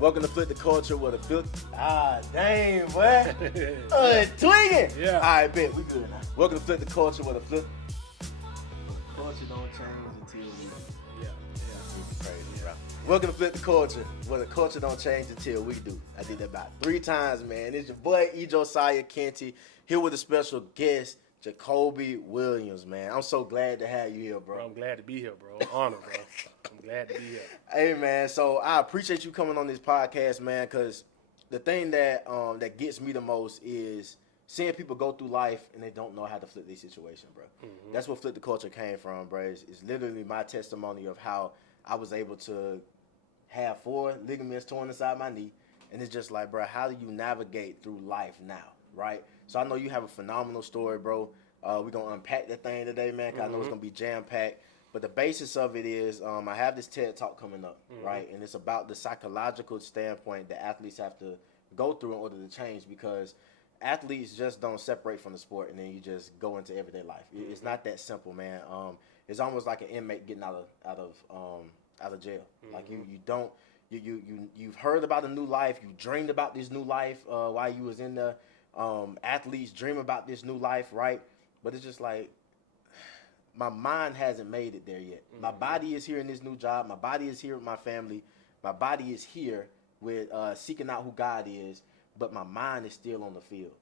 Welcome to Flip the Culture with a flip. Dang, boy. Tweaking. Yeah. All right, bet. We good now. Welcome to Flip the Culture with a flip. Culture don't change until we Yeah. crazy, bro. Welcome to Flip the Culture where the culture don't change until we do. I did that about 3 times, man. It's your boy, Josiah Kenty, here with a special guest, Jacobie Williams, man. I'm so glad to have you here, bro. Bro, I'm glad to be here, bro. Honor, bro. I'm glad to be here. Hey, man, so I appreciate you coming on this podcast, man, because the thing that that gets me the most is seeing people go through life and they don't know how to flip their situation, bro. Mm-hmm. That's where Flip the Culture came from, bro. It's literally my testimony of how I was able to have 4 ligaments torn inside my knee, and it's just like, bro, how do you navigate through life now, right? So I know you have a phenomenal story, bro. We're going to unpack that thing today, man, because I know it's going to be jam-packed. But the basis of it is I have this TED Talk coming up, right? And it's about the psychological standpoint that athletes have to go through in order to change, because athletes just don't separate from the sport and then you just go into everyday life. It's not that simple, man. It's almost like an inmate getting out of jail. Like you've heard about a new life, you dreamed about this new life while you was in the athletes dream about this new life, right? But it's just like, my mind hasn't made it there yet. My body is here in this new job. My body is here with my family. My body is here with seeking out who God is, but my mind is still on the field,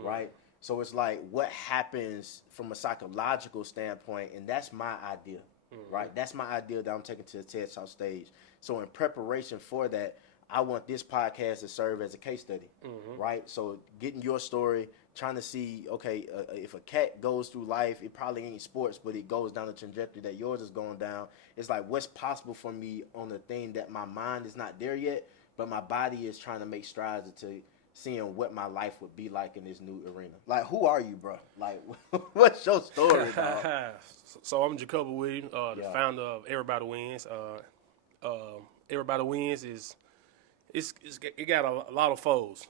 right? So it's like, what happens from a psychological standpoint, and that's my idea, right? That's my idea that I'm taking to the TED Talk stage. So in preparation for that, I want this podcast to serve as a case study, right? So getting your story, trying to see, okay, if a cat goes through life, it probably ain't sports, but it goes down the trajectory that yours is going down. It's like, what's possible for me on the thing that my mind is not there yet, but my body is trying to make strides into seeing what my life would be like in this new arena. Like, who are you, bro? Like, what's your story, dog? So I'm Jacobie Williams, the founder of Everybody Wins. Everybody Wins it got a lot of foes.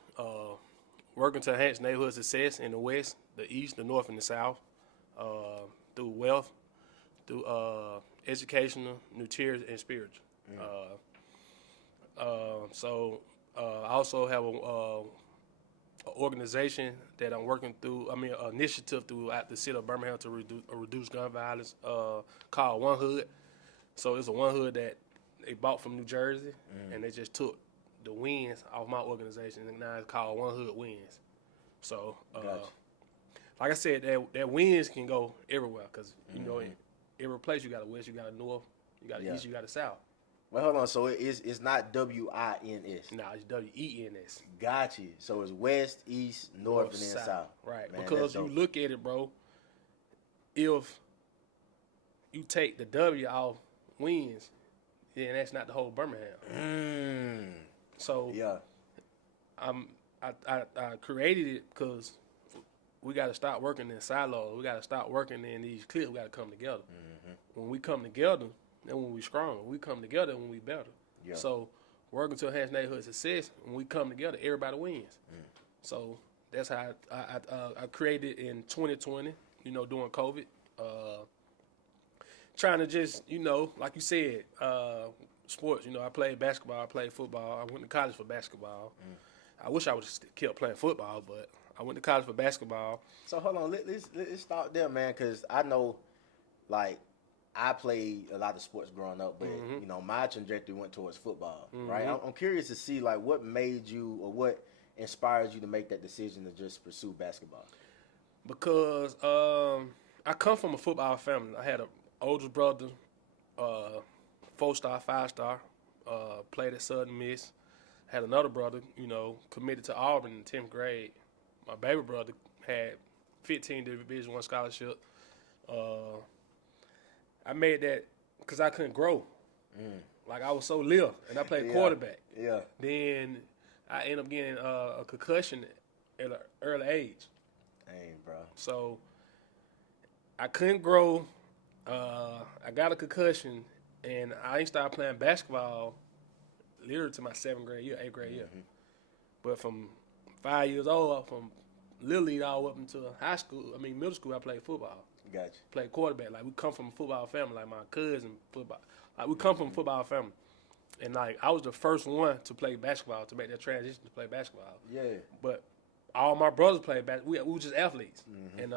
Working to enhance neighborhood success in the West, the East, the North, and the South, through wealth, through educational, nutrition, and spiritual. So I also have an organization that I'm working through. an initiative throughout the city of Birmingham to reduce gun violence, called One Hood. So it's a One Hood that they bought from New Jersey, and they just took the wins off my organization, and now it's called One Hood Wins. So, like I said, that wins can go everywhere, because you know, in every place you got a west, you got a north, you got a east, you got a south. Well, hold on. So it's not WINS. Nah, it's WENS. Got you. So it's west, east, north, and then south. Right. Man, because you look at it, bro, if you take the W off wins, then that's not the whole Birmingham. So I created it because we got to stop working in silos. We got to stop working in these cliques. We got to come together. When we come together, then when we strong. When we come together, when we better. Yeah. So working to enhance neighborhood success, when we come together, everybody wins. So that's how I created in 2020, during COVID. Trying to just, like you said, sports. I played basketball, I played football. I went to college for basketball. I wish I would have kept playing football, but I went to college for basketball. So hold on, let's start there, man, because I know, like, I played a lot of sports growing up, but my trajectory went towards football, right? I'm curious to see, like, what made you, or what inspired you to make that decision to just pursue basketball? Because I come from a football family. I had an older brother, 4-star, 5-star, played at Southern Miss. Had another brother, committed to Auburn in 10th grade. My baby brother had 15 Division I scholarship. I made that because I couldn't grow. Like, I was so little, and I played quarterback. Yeah. Then I ended up getting a concussion at an early age. Dang, bro. So I couldn't grow. I got a concussion, and I ain't started playing basketball literally to my 8th grade year. But from 5 years old, from Little League all up into middle school, I played football. Gotcha. Played quarterback. Like, we come from a football family. Like, my cousin, football. Like, we come from a football family. And like I was the first one to play basketball, to make that transition to play basketball. Yeah. But all my brothers played basketball. We were just athletes, and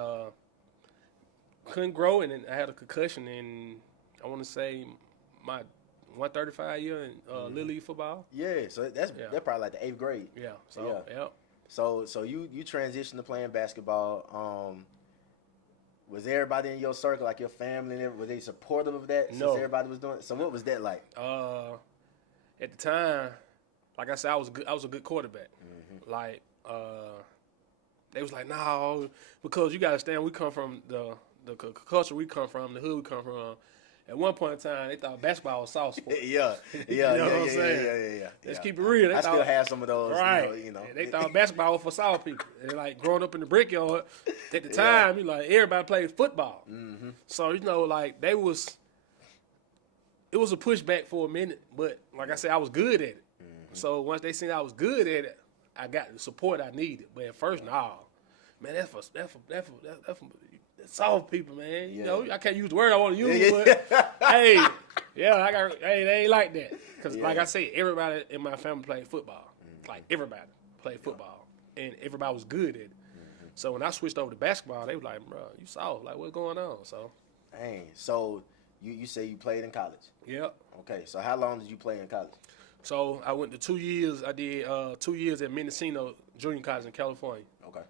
couldn't grow. And then I had a concussion in, I want to say, my 135 year in Little League football. Yeah, so that's probably like the 8th grade. Yeah. So So you transitioned to playing basketball. Was everybody in your circle, like your family, and everybody, were they supportive of that? Since everybody was doing it? So what was that like? At the time, like I said, I was a good quarterback. Like they was like, no, because you gotta understand, we come from the culture we come from, the hood we come from. At one point in time, they thought basketball was soft sport. Yeah. Let's keep it real. I still have some of those. Right. You know. They thought basketball was for soft people. And like growing up in the brickyard, at the time, you like everybody played football. So like it was a pushback for a minute, but like I said, I was good at it. So once they seen I was good at it, I got the support I needed. But at first, man, that's for soft people, man. You know, I can't use the word I want to use, but hey, they ain't like that. Because like I said, everybody in my family played football. Like everybody played football, and everybody was good at it. So when I switched over to basketball, they were like, bro, you soft. Like, what's going on? So, dang. So you say you played in college? Yep. Okay. So how long did you play in college? So I went to 2 years. I did 2 years at Mendocino Junior College in California. Okay.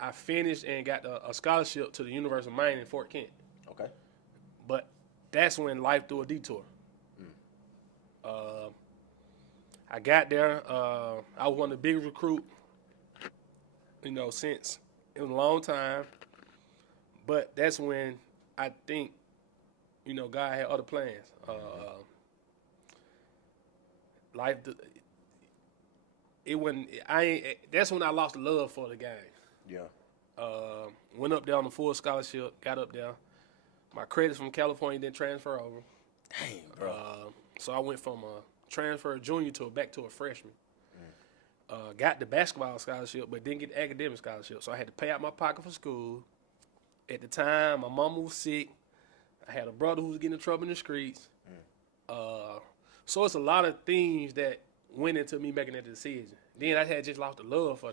I finished and got a scholarship to the University of Maine in Fort Kent. Okay. But that's when life threw a detour. I got there. I was one of the biggest recruits, since it was a long time. But that's when I think, God had other plans. Life, that's when I lost the love for the game. Yeah. Went up there on a full scholarship, got up there. My credits from California didn't transfer over. Dang, bro. So I went from a transfer junior back to a freshman. Got the basketball scholarship, but didn't get the academic scholarship. So I had to pay out my pocket for school. At the time, my mama was sick. I had a brother who was getting in trouble in the streets. So it's a lot of things that went into me making that decision. Then I had just lost the love for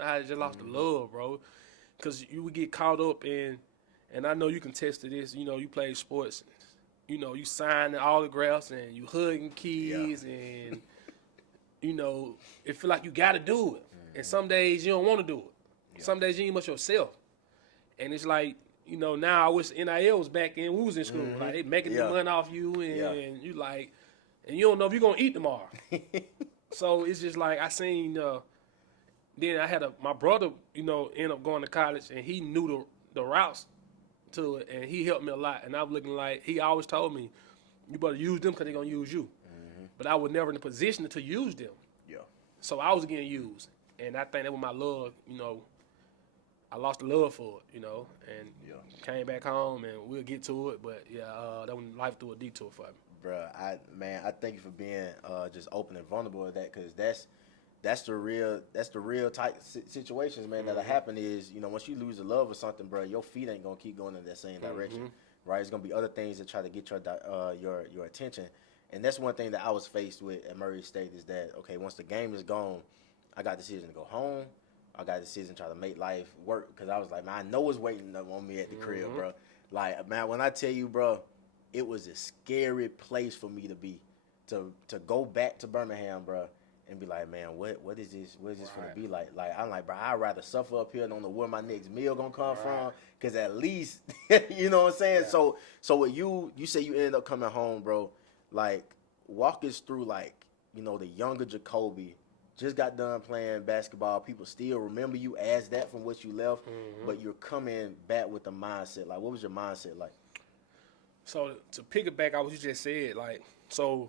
I just lost the love, bro. Because you would get caught up in, and I know you can test to this, you play sports, you sign autographs and you hugging kids and, it feel like you got to do it. And some days you don't want to do it. Some days you ain't much yourself. And it's like, now I wish NIL was back in, we was in school. Like, they making the money off you and you like, and you don't know if you're going to eat tomorrow. So it's just like I seen, then I had my brother, end up going to college, and he knew the routes to it, and he helped me a lot. And I was looking like, he always told me, you better use them because they're going to use you. But I was never in a position to use them. Yeah. So I was getting used. And I think that was my love, I lost the love for it, and came back home, and we'll get to it. But, that when life threw a detour for me. Bruh, I thank you for being just open and vulnerable with that, because that's the real type situations, man, that'll happen is, once you lose the love of something, bro, your feet ain't gonna keep going in that same direction, right? It's gonna be other things that try to get your attention, and that's one thing that I was faced with at Murray State is that, okay, once the game is gone, I got a decision to go home, I got a decision to try to make life work, because I was like, man, I know what's waiting on me at the crib, bro. Like, man, when I tell you, bro, it was a scary place for me to be, to go back to Birmingham, bro, and be like, man, what is this? What is this gonna be like? Like, I'm like, bro, I'd rather suffer up here and don't know where my next meal gonna come from, because at least, you know what I'm saying? Yeah. So what you say you ended up coming home, bro, like, walk us through, like, the younger Jacobie, just got done playing basketball. People still remember you as that from what you left, but you're coming back with the mindset. Like, what was your mindset like? So to piggyback on what you just said, like, so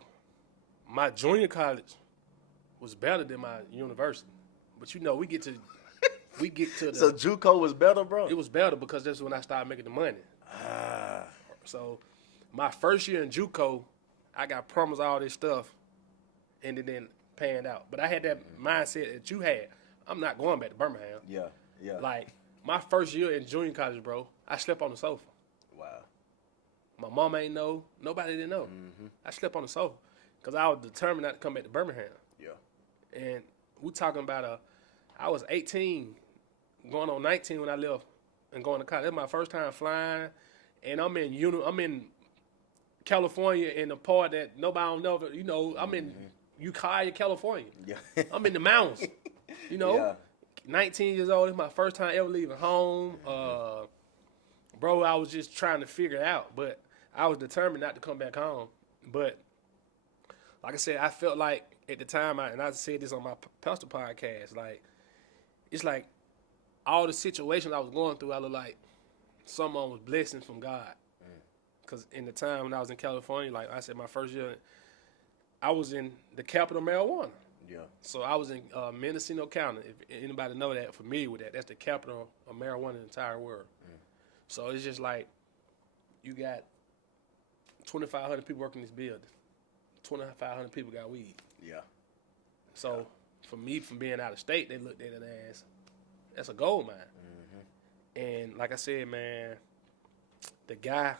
my junior college was better than my university, but we get to the. So JUCO was better, bro. It was better because that's when I started making the money. So my first year in JUCO, I got promised all this stuff, and it didn't pan out. But I had that mindset that you had. I'm not going back to Birmingham. Yeah. Like my first year in junior college, bro, I slept on the sofa. Wow. My mom ain't know. Nobody didn't know. I slept on the sofa because I was determined not to come back to Birmingham. Yeah. And we talking about I was 18, going on 19 when I left and going to college. That's my first time flying, and I'm in California in a part that nobody don't know. You know, I'm in Ukiah, California. Yeah. I'm in the mountains. You know, Yeah. 19 years old. It's my first time ever leaving home. Bro, I was just trying to figure it out, but I was determined not to come back home. But like I said, I felt like at the time, and I said this on my pastor podcast, like it's like all the situations I was going through, I look like someone was blessings from God. Because in the time when I was in California, like I said, my first year, I was in the capital of marijuana. Yeah. So I was in Mendocino County. If anybody know that, familiar with that, that's the capital of marijuana in the entire world. So it's just like you got 2,500 people working this building. 2,500 people got weed. Yeah. So for me, from being out of state, they looked at it as that's a gold mine. And like I said, man, the guy,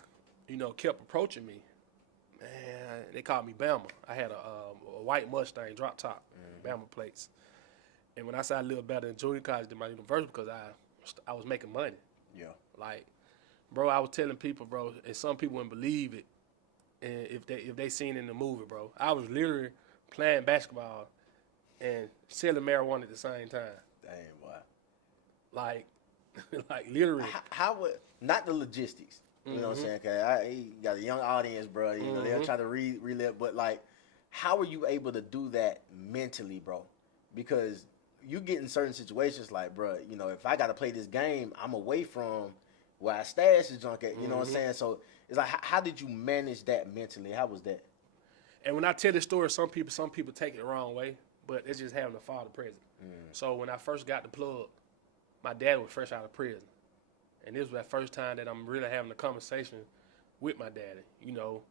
you know, kept approaching me. Man, they called me Bama. I had a white Mustang drop top, Bama plates. And when I said I lived better in junior college than my university because I was making money. Yeah. Like, bro, I was telling people, bro, and some people wouldn't believe it, and if they seen it in the movie, bro. I was literally playing basketball and selling marijuana at the same time. Damn, boy. Like, like literally. How would, not the logistics, you know what I'm saying? Cause he got a young audience, bro. You know, they'll try to relive, but like, how are you able to do that mentally, bro? Because you get in certain situations like, bro, you know, if I got to play this game, I'm away from where I stash the junk at, you know what I'm saying? So it's like, how did you manage that mentally? How was that? And when I tell this story, some people take it the wrong way, but it's just having a father present. So when I first got the plug, my dad was fresh out of prison. And this was that first time that I'm really having a conversation with my daddy. You know,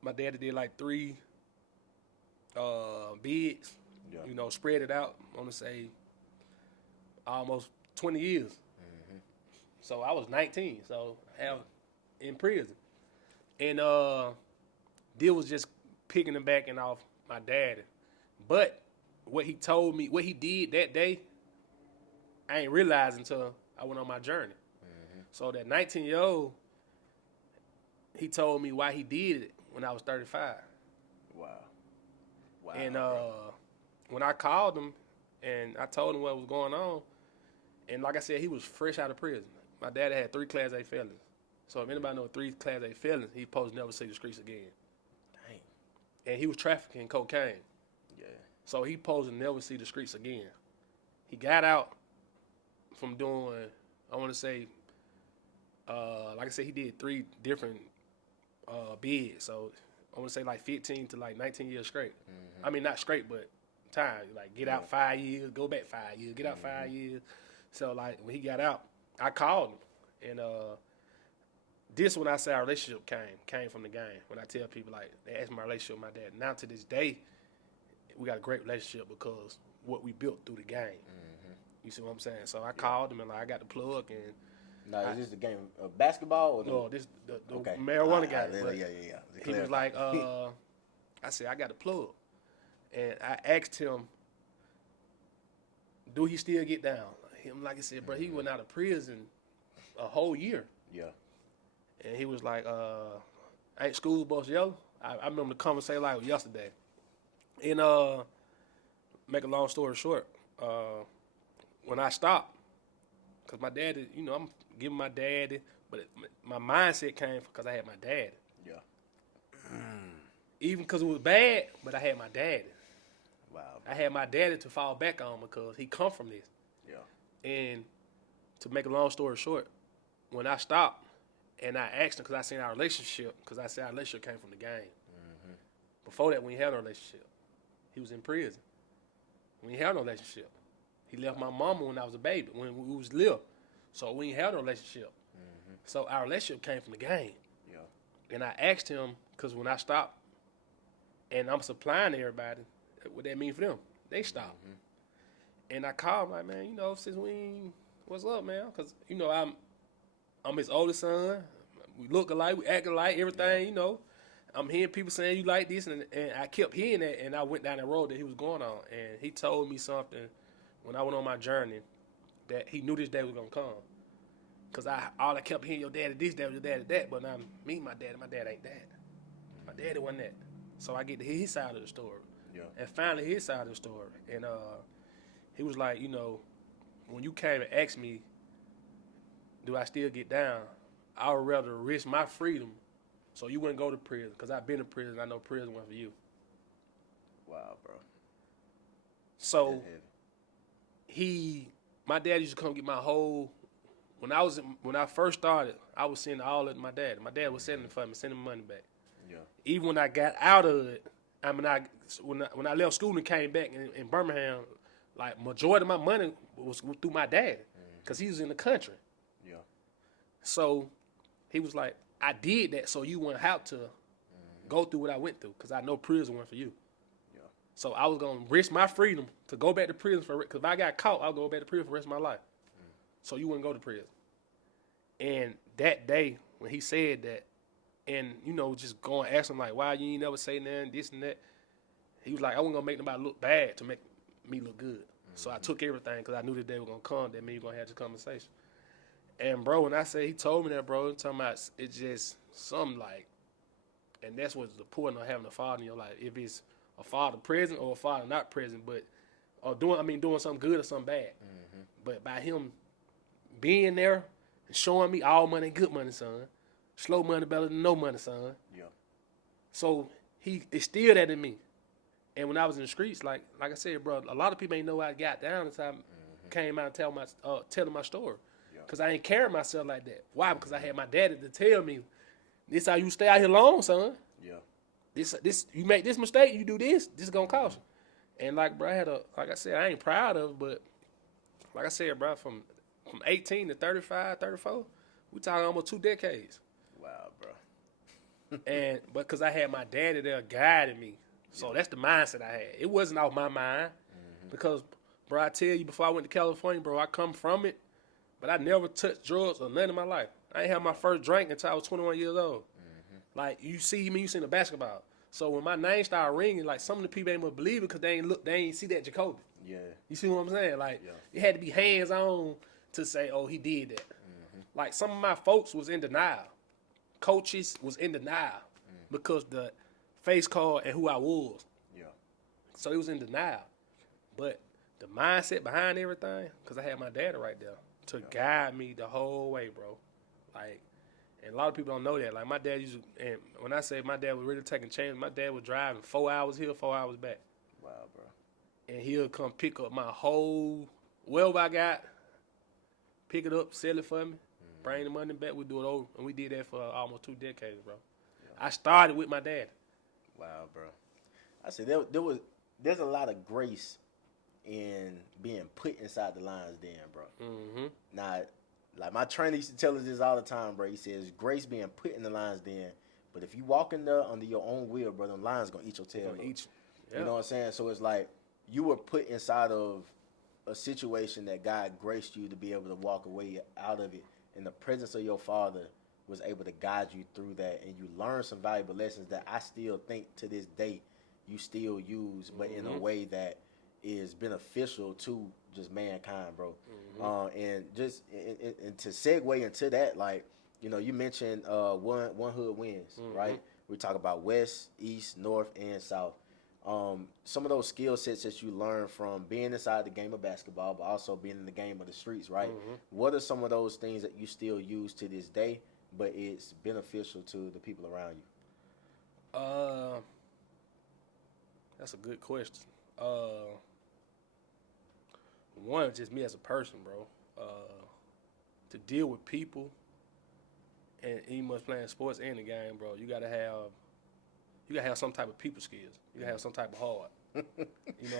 my daddy did like 3 bids, you know, spread it out, I want to say almost 20 years. So I was 19, so in prison. And Dill was just picking and backing off my daddy. But what he told me, what he did that day, I ain't realized until I went on my journey. So that 19-year-old, he told me why he did it when I was 35. Wow. And when I called him and I told him what was going on, and like I said, he was fresh out of prison. My dad had 3 Class A felons. So if anybody knows 3 Class A felons, he supposed to never see the streets again. Dang. And he was trafficking cocaine. Yeah. So he supposed to never see the streets again. He got out from doing, I want to say, like I said, he did 3 different bids. So I want to say like 15 to like 19 years straight. I mean, not straight, but time. Like get out 5 years, go back 5 years, get out 5 years. So like when he got out, I called him. And this when I say our relationship came from the game. When I tell people, like, they ask my relationship with my dad. Now to this day, we got a great relationship because what we built through the game. You see what I'm saying? So I called him and like I got the plug and. Now, is this the game of basketball? Or no, this the marijuana game. Yeah. He was like, I said, I got the plug. And I asked him, do he still get down? Him, like I said, bro, he went out of prison a whole year. Yeah. And he was like, ain't school bus yellow? I remember the conversation like yesterday. And make a long story short, when I stopped, because my daddy, you know, I'm giving my daddy, but my mindset came because I had my daddy. Yeah. Even because it was bad, but I had my daddy. Wow. I had my daddy to fall back on because he come from this. Yeah. And to make a long story short, when I stopped and I asked him, because I seen our relationship, because I said our relationship came from the game. Before that, we had no relationship. He was in prison. We didn't have no relationship. He left my mama when I was a baby, when we was little. So we didn't have no relationship. So our relationship came from the game. Yeah. And I asked him, because when I stopped, and I'm supplying to everybody, what that mean for them? They stopped. And I called him, like, man, you know, since we ain't, what's up, man? Because, you know, I'm his oldest son. We look alike, we act alike, everything, you know. I'm hearing people saying you like this, and I kept hearing that, and I went down the road that he was going on, and he told me something when I went on my journey that he knew this day was gonna come. Cause all I kept hearing, your daddy this, your daddy that, but now me, my dad ain't that. My daddy wasn't that. So I get to hear his side of the story, and finally his side of the story, and he was like, when you came and asked me, do I still get down? I would rather risk my freedom so you wouldn't go to prison, because I've been to prison. I know prison went for you. Wow, bro. So my dad used to come get my whole. When I first started, I was sending all of my dad. My dad was sending it for me, sending money back. Yeah. Even when I got out of it, when I left school and came back in Birmingham, like majority of my money was through my dad, because he was in the country. Yeah. So he was like, I did that so you wouldn't have to go through what I went through, because I know prison went for you. Yeah. So I was going to risk my freedom to go back to prison because if I got caught, I'll go back to prison for the rest of my life. So you wouldn't go to prison. And that day when he said that, and just going ask him like, why you ain't never say nothing, this and that, he was like, I wasn't going to make nobody look bad to make me look good. So I took everything because I knew the day was going to come, that me you going to have this conversation. And, bro, when I say he told me that, bro, talking about it's just something like, and that's what's the point of having a father in your life. If it's a father present or a father not present, but or doing something good or something bad. But by him being there and showing me all money ain't good money, son. Slow money better than no money, son. Yeah. So he instilled that in me. And when I was in the streets, like I said, bro, a lot of people ain't know I got down until I came out and telling my story. Because I ain't carry myself like that. Why? Because I had my daddy to tell me, this how you stay out here long, son. Yeah. This you make this mistake, you do this is gonna cost you. And like, bro, like I said, I ain't proud of it, but like I said, bro, from 18 to 35, 34, we talking almost 2 decades. Wow, bro. But because I had my daddy there guiding me, so that's the mindset I had. It wasn't off my mind because, bro, I tell you, before I went to California, bro, I come from it. But I never touched drugs or nothing in my life. I ain't had my first drink until I was 21 years old. Like, you see the basketball. So when my name started ringing, like, some of the people ain't gonna believe it because they ain't see that Jacobie. Yeah. You see what I'm saying? Like, it had to be hands-on to say, oh, he did that. Like, some of my folks was in denial. Coaches was in denial because the face card and who I was. Yeah. So it was in denial. But the mindset behind everything, because I had my daddy right there to guide me the whole way, bro. Like, and a lot of people don't know that. Like, my dad used to, and when I say my dad was really taking chances, my dad was driving 4 hours here, 4 hours back. Wow, bro. And he'll come pick up my whole, whatever I got, pick it up, sell it for me, bring the money back, we do it over. And we did that for almost 2 decades, bro. Yeah. I started with my dad. Wow, bro. I said there's a lot of grace in being put inside the lines then, bro. Now, like my trainer used to tell us this all the time, bro. He says grace being put in the lines then, but if you walk in there under your own will, bro, them lines gonna eat your tail. You know what I'm saying? So it's like you were put inside of a situation that God graced you to be able to walk away out of it, and the presence of your father was able to guide you through that, and you learned some valuable lessons that I still think to this day you still use, but in a way that is beneficial to just mankind, bro. And just and to segue into that, like, you mentioned one hood wins, right? We talk about West, East, North, and South. Some of those skill sets that you learn from being inside the game of basketball, but also being in the game of the streets, right? What are some of those things that you still use to this day, but it's beneficial to the people around you? That's a good question. One, just me as a person, bro. To deal with people, and you must play in sports and the game, bro. You gotta have some type of people skills. You gotta have some type of heart.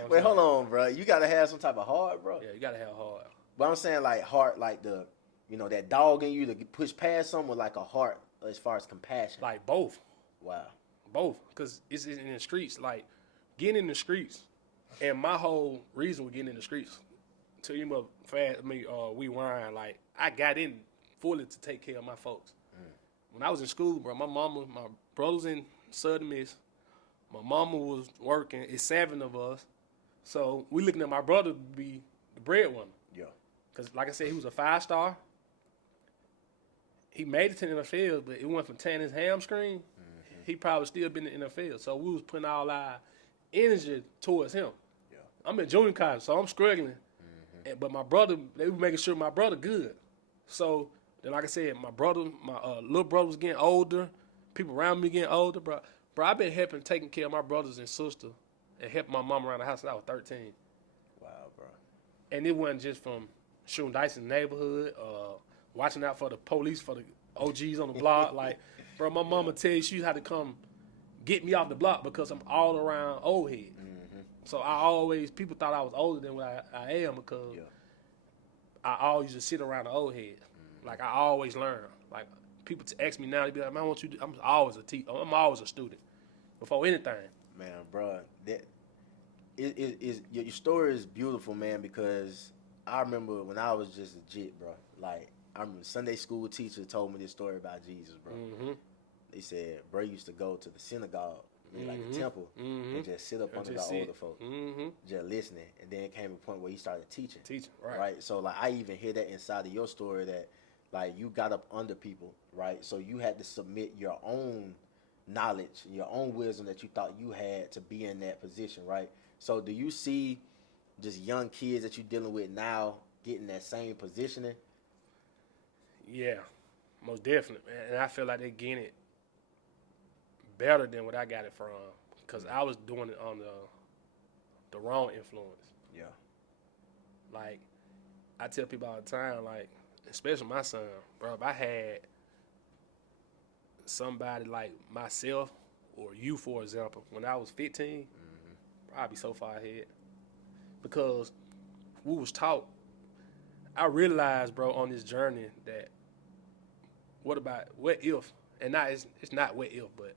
Wait, hold on, bro. You gotta have some type of heart, bro. Yeah, you gotta have heart. But I'm saying like heart, like the, that dog in you to push past someone, like a heart as far as compassion. Like both. Wow. Both, because it's in the streets. Like getting in the streets, and my whole reason with getting in the streets, to you know, we whine. Like I got in fully to take care of my folks. When I was in school, bro, my mama, my brothers and Southern Miss. My mama was working. It's 7 of us. So we looking at my brother to be the breadwinner. Yeah. Because, like I said, he was a 5-star. He made it to the NFL, but it went from tearing his hamstring. He probably still been in the NFL. So we was putting all our energy towards him. Yeah. I'm in junior college, so I'm struggling. But my brother, they were making sure my brother good. So then, like I said, my little brother was getting older. People around me getting older, bro. Bro, I've been helping, taking care of my brothers and sister, and helping my mom around the house since I was 13. Wow, bro. And it wasn't just from shooting dice in the neighborhood, watching out for the police, for the OGs on the block. Like, bro, my mama tell you she had to come get me off the block because I'm all around old head. So people thought I was older than what I am because I always used to sit around the old head. Like, I always learn. Like, people ask me now, they be like, man, I'm always a teacher. I'm always a student before anything. Man, bro, your story is beautiful, man, because I remember when I was just a jit, bro. Like, I remember Sunday school teacher told me this story about Jesus, bro. They said, bro used to go to the synagogue, like the temple, and just sit up under the older folk, just listening. And then it came a point where he started teaching. Right? So, like, I even hear that inside of your story that, like, you got up under people, right? So you had to submit your own knowledge, your own wisdom that you thought you had to be in that position, right? So do you see just young kids that you're dealing with now getting that same positioning? Yeah, most definitely, man. And I feel like they're getting it better than what I got it from, because I was doing it on the wrong influence. Yeah. Like, I tell people all the time, like, especially my son, bro, if I had somebody like myself or you, for example, when I was 15, I'd be so far ahead. Because we was taught, I realized, bro, on this journey that what if, and not it's not what if, but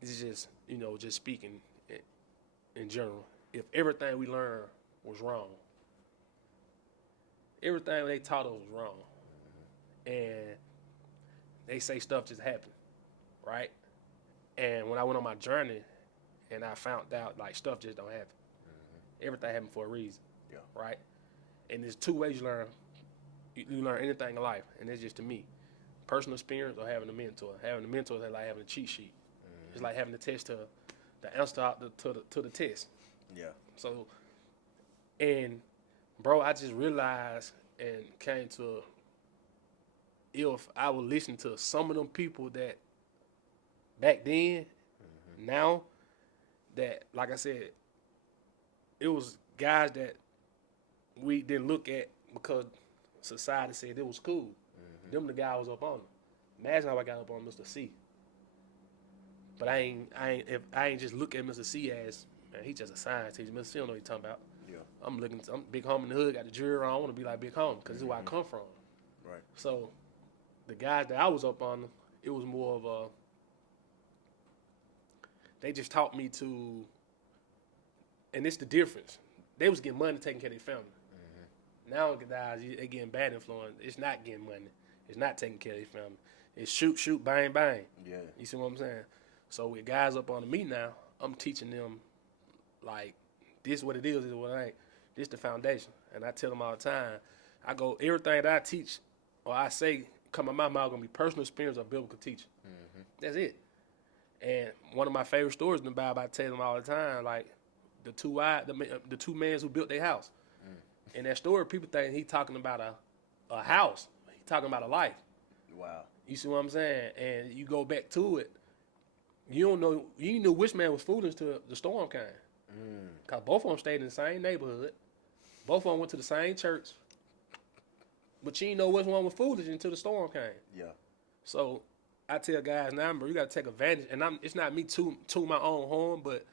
it's just, just speaking in general. If everything we learned was wrong, everything they taught us was wrong, and they say stuff just happened, right? And when I went on my journey, and I found out, like, stuff just don't happen. Everything happened for a reason, right? And there's 2 ways you learn. You learn anything in life, and it's just, to me, personal experience or having a mentor. Having a mentor is like having a cheat sheet. It's like having the test the answer to the test. Yeah. So, and bro, I just realized and came to, if I would listen to some of them people that back then, now, that, like I said, it was guys that we didn't look at because society said it was cool. Them the guy I was up on. Imagine how I got up on Mr. C. But I ain't just look at Mr. C as, man, he just a science teacher. Mr. C don't know what he's talking about. Yeah. I'm Big Home in the hood, got the jury on. I want to be like Big Home because this is where I come from. Right. So the guys that I was up on, it was more of a, they just taught me to, and it's the difference. They was getting money taking care of their family. Now guys, they getting bad influence. It's not getting money. It's not taking care of their family. It's shoot, bang, bang. Yeah. You see what I'm saying? So with guys up on me now, I'm teaching them, like, this what it is what it ain't. This the foundation. And I tell them all the time, I go, everything that I teach or I say come out my mouth gonna be personal experience or biblical teaching. That's it. And one of my favorite stories in the Bible, I tell them all the time, like, the two men who built their house. In that story, people think he talking about a house. He talking about a life. Wow. You see what I'm saying? And you go back to it, you knew which man was foolish till the storm came. Because both of them stayed in the same neighborhood. Both of them went to the same church. But you didn't know which one was foolish until the storm came. Yeah. So I tell guys now, bro, you got to take advantage. And it's not me to my own horn, but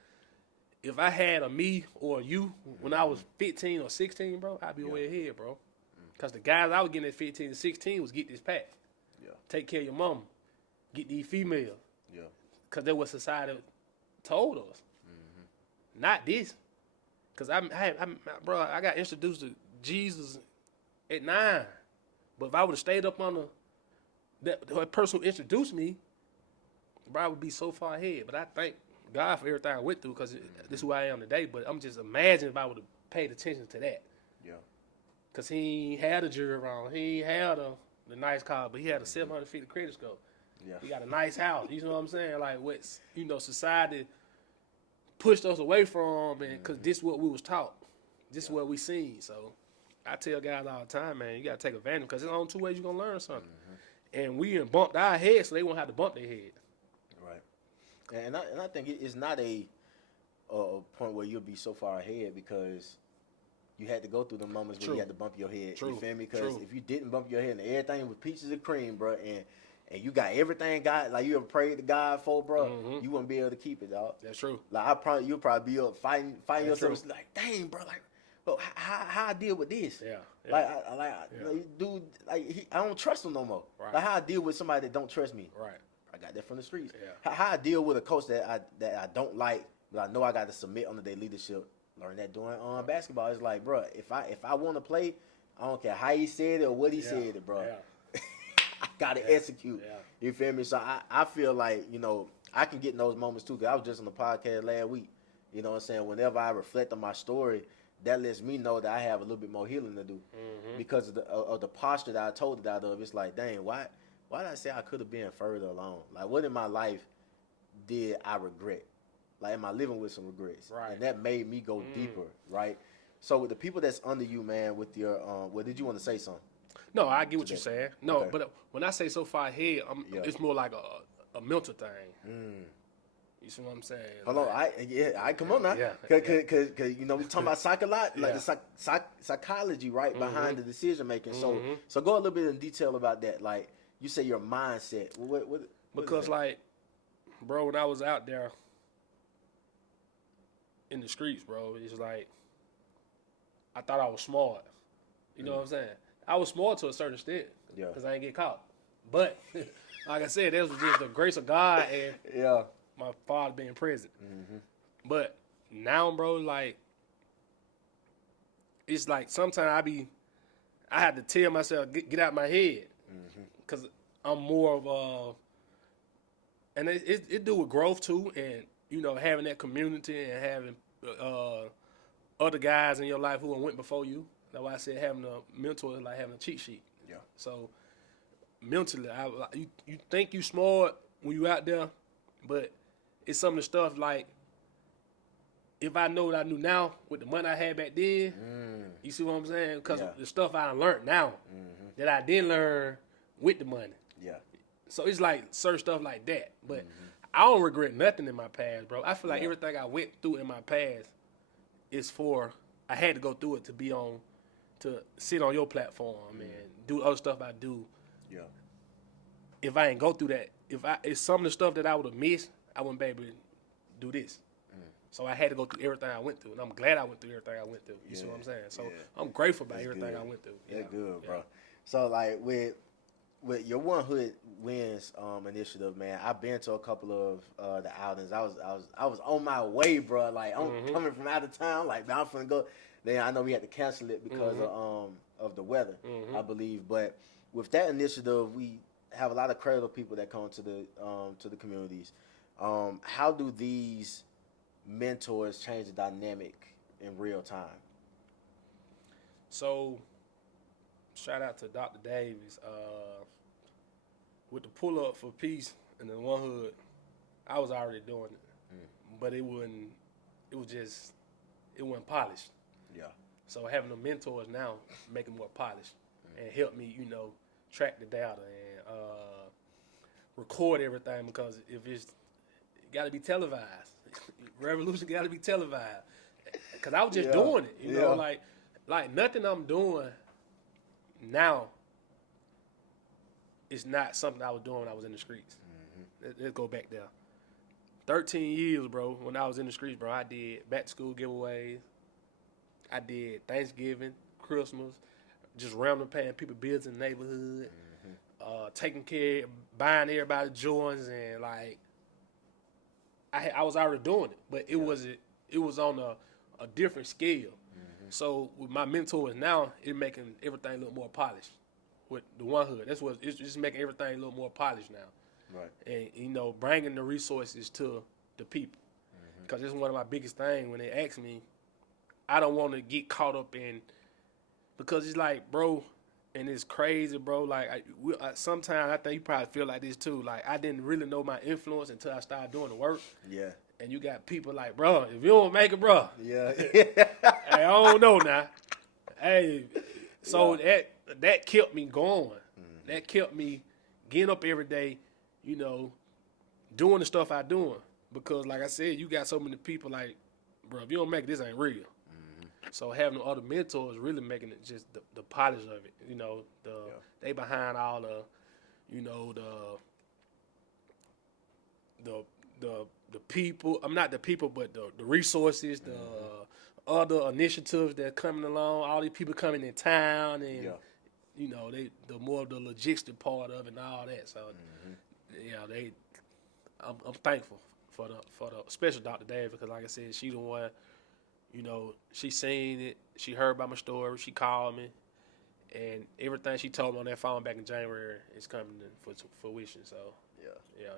if I had a me or you when I was 15 or 16, bro, I'd be way ahead, bro. Because the guys I was getting at 15 and 16 was get this pack. Yeah. Take care of your mama. Get these females. Yeah. Because that's what society told us. Not this. Because bro, I got introduced to Jesus at 9. But if I would have stayed up on that person who introduced me, bro, I would be so far ahead. But I thank God for everything I went through because this is who I am today. But I'm just imagining if I would have paid attention to that. Yeah. Because he had a jury around. He had the nice car, but he had a 750 credit score. Yeah. He got a nice house. You know what I'm saying? Like, what's, society pushed us away from, and because this is what we was taught. This is what we seen. So I tell guys all the time, man, you got to take advantage because there's only two ways you're going to learn something. And we done bumped our head so they won't have to bump their head. Right. And I think it's not a point where you'll be so far ahead because you had to go through the moments where you had to bump your head. True. You feel me? Because if you didn't bump your head and everything was peaches and cream, bro, and you got everything God, like you ever prayed to God for, bro, you wouldn't be able to keep it, dog. That's true. Like you'll probably be up fighting yourself. Like, dang, bro, like, bro, how I deal with this? Yeah. Dude, like I don't trust him no more. Right. Like how I deal with somebody that don't trust me. Right. I got that from the streets. Yeah. How I deal with a coach that I don't like, but I know I got to submit under their leadership. Learn that doing basketball. It's like, bro, if I want to play, I don't care how he said it or what he said it, bro. Yeah. I gotta execute. Yeah. You feel me? So I feel like, I can get in those moments too. Cause I was just on the podcast last week. You know what I'm saying? Whenever I reflect on my story, that lets me know that I have a little bit more healing to do because of the posture that I told it out of. It's like, dang, why did I say I could have been further along? Like, what in my life did I regret? Like, am I living with some regrets? Right. And that made me go deeper, right? So with the people that's under you, man, with your did you want to say something? No, I get what you're saying. No, Okay. but when I say so far ahead, it's more like a mental thing. You see what I'm saying? Hold on, I come on now, cause we talking about psychology, right, behind the decision making. So go a little bit in detail about that. Like you say, your mindset. What because like, bro, when I was out there in the streets, bro, it's like I thought I was smart. You know what I'm saying? I was smart to a certain extent, because I ain't get caught. But like I said, that was just the grace of God and my father being present. But now, bro, like it's like sometimes I had to tell myself get out my head because I'm more of and it do with growth too, and having that community and having other guys in your life who went before you. That's why I said having a mentor is like having a cheat sheet. Yeah. So mentally, you think you smart when you out there, but it's some of the stuff like if I know what I knew now with the money I had back then, you see what I'm saying? Because the stuff I learned now that I didn't learn with the money. Yeah. So it's like certain stuff like that. But I don't regret nothing in my past, bro. I feel like everything I went through in my past is I had to go through it to sit on your platform and do other stuff I do. Yeah. If I ain't go through that, if some of the stuff that I would have missed, I wouldn't be able to do this. So I had to go through everything I went through, and I'm glad I went through everything I went through. You see what I'm saying? So I'm grateful about everything I went through. That's good, bro. So like with your One Hood Wins initiative, man, I've been to a couple of the outings. I was on my way, bro. Like I'm coming from out of town. Like man, I'm finna go. Then I know we had to cancel it because of the weather, I believe. But with that initiative, we have a lot of credible people that come to the communities. How do these mentors change the dynamic in real time? So, shout out to Dr. Davis. With the pull up for peace and the One Hood, I was already doing it, but it wasn't polished. Yeah. So having the mentors now make it more polished and help me, track the data and record everything because if it got to be televised. Revolution got to be televised. Because I was just doing it, you know, like nothing I'm doing now is not something I was doing when I was in the streets. Let's go back there. 13 years, bro, when I was in the streets, bro, I did back-to-school giveaways. I did Thanksgiving, Christmas, just random paying people bills in the neighborhood, taking care, buying everybody joints, and, like, I was already doing it, but it was on a different scale. So with my mentors now, it's making everything a little more polished. With the One Hood, it's just making everything a little more polished now. Right. And, you know, bringing the resources to the people. Because it's one of my biggest things when they ask me, I don't want to get caught up in, because it's like, bro, and it's crazy, bro. Like, sometimes I think you probably feel like this too. Like, I didn't really know my influence until I started doing the work. Yeah. And you got people like, bro, if you don't make it, bro. Yeah. Hey, I don't know now. Hey, so that kept me going. That kept me getting up every day, you know, doing the stuff I doing. Because, like I said, you got so many people like, bro, if you don't make it, this ain't real. So having other mentors really making it just the polish of it. You know, they behind all the, you know, the people. I'm not the people, but the resources, the other initiatives that coming along. All these people coming in town, and you know, the more of the logistic part of it and all that. So I'm thankful for the special Dr. Dave, because like I said, she the one, you know, she seen it, she heard about my story, she called me, and everything she told me on that phone back in January is coming to fruition. So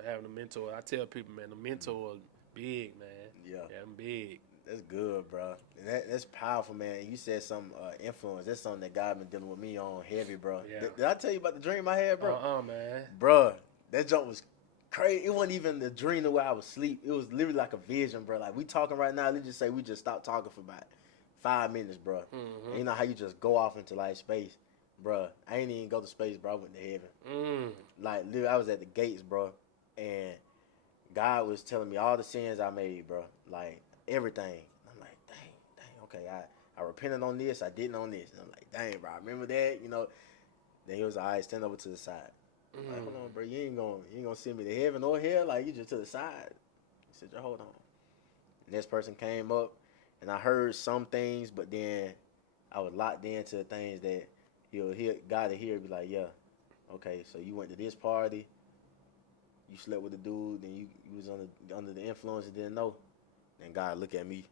having a mentor, I tell people, man, the mentor is big, man. Yeah, I'm big. That's good, bro. And that's powerful, man. You said some influence. That's something that God been dealing with me on heavy, bro. Yeah. Did I tell you about the dream I had, bro? Man. Bro, that jump was crazy. It wasn't even the dream the way I was asleep. It was literally like a vision, bro. Like, we talking right now. Let's just say we just stopped talking for about 5 minutes, bro. And you know how you just go off into like space, bro. I ain't even go to space, bro. I went to heaven. Like, literally, I was at the gates, bro, and God was telling me all the sins I made, bro. Like, everything. I'm like, dang, okay. I repented on this. I didn't on this. And I'm like, dang, bro. I remember that, you know. Then he was like, all right, stand over to the side. I'm like, hold on, bro. You ain't gonna send me to heaven or hell. Like, you just to the side. He said, hold on. And this person came up, and I heard some things, but then I was locked into things that God to hear, be like, yeah, okay, so you went to this party, you slept with a dude, then you was under the influence and didn't know. And God look at me,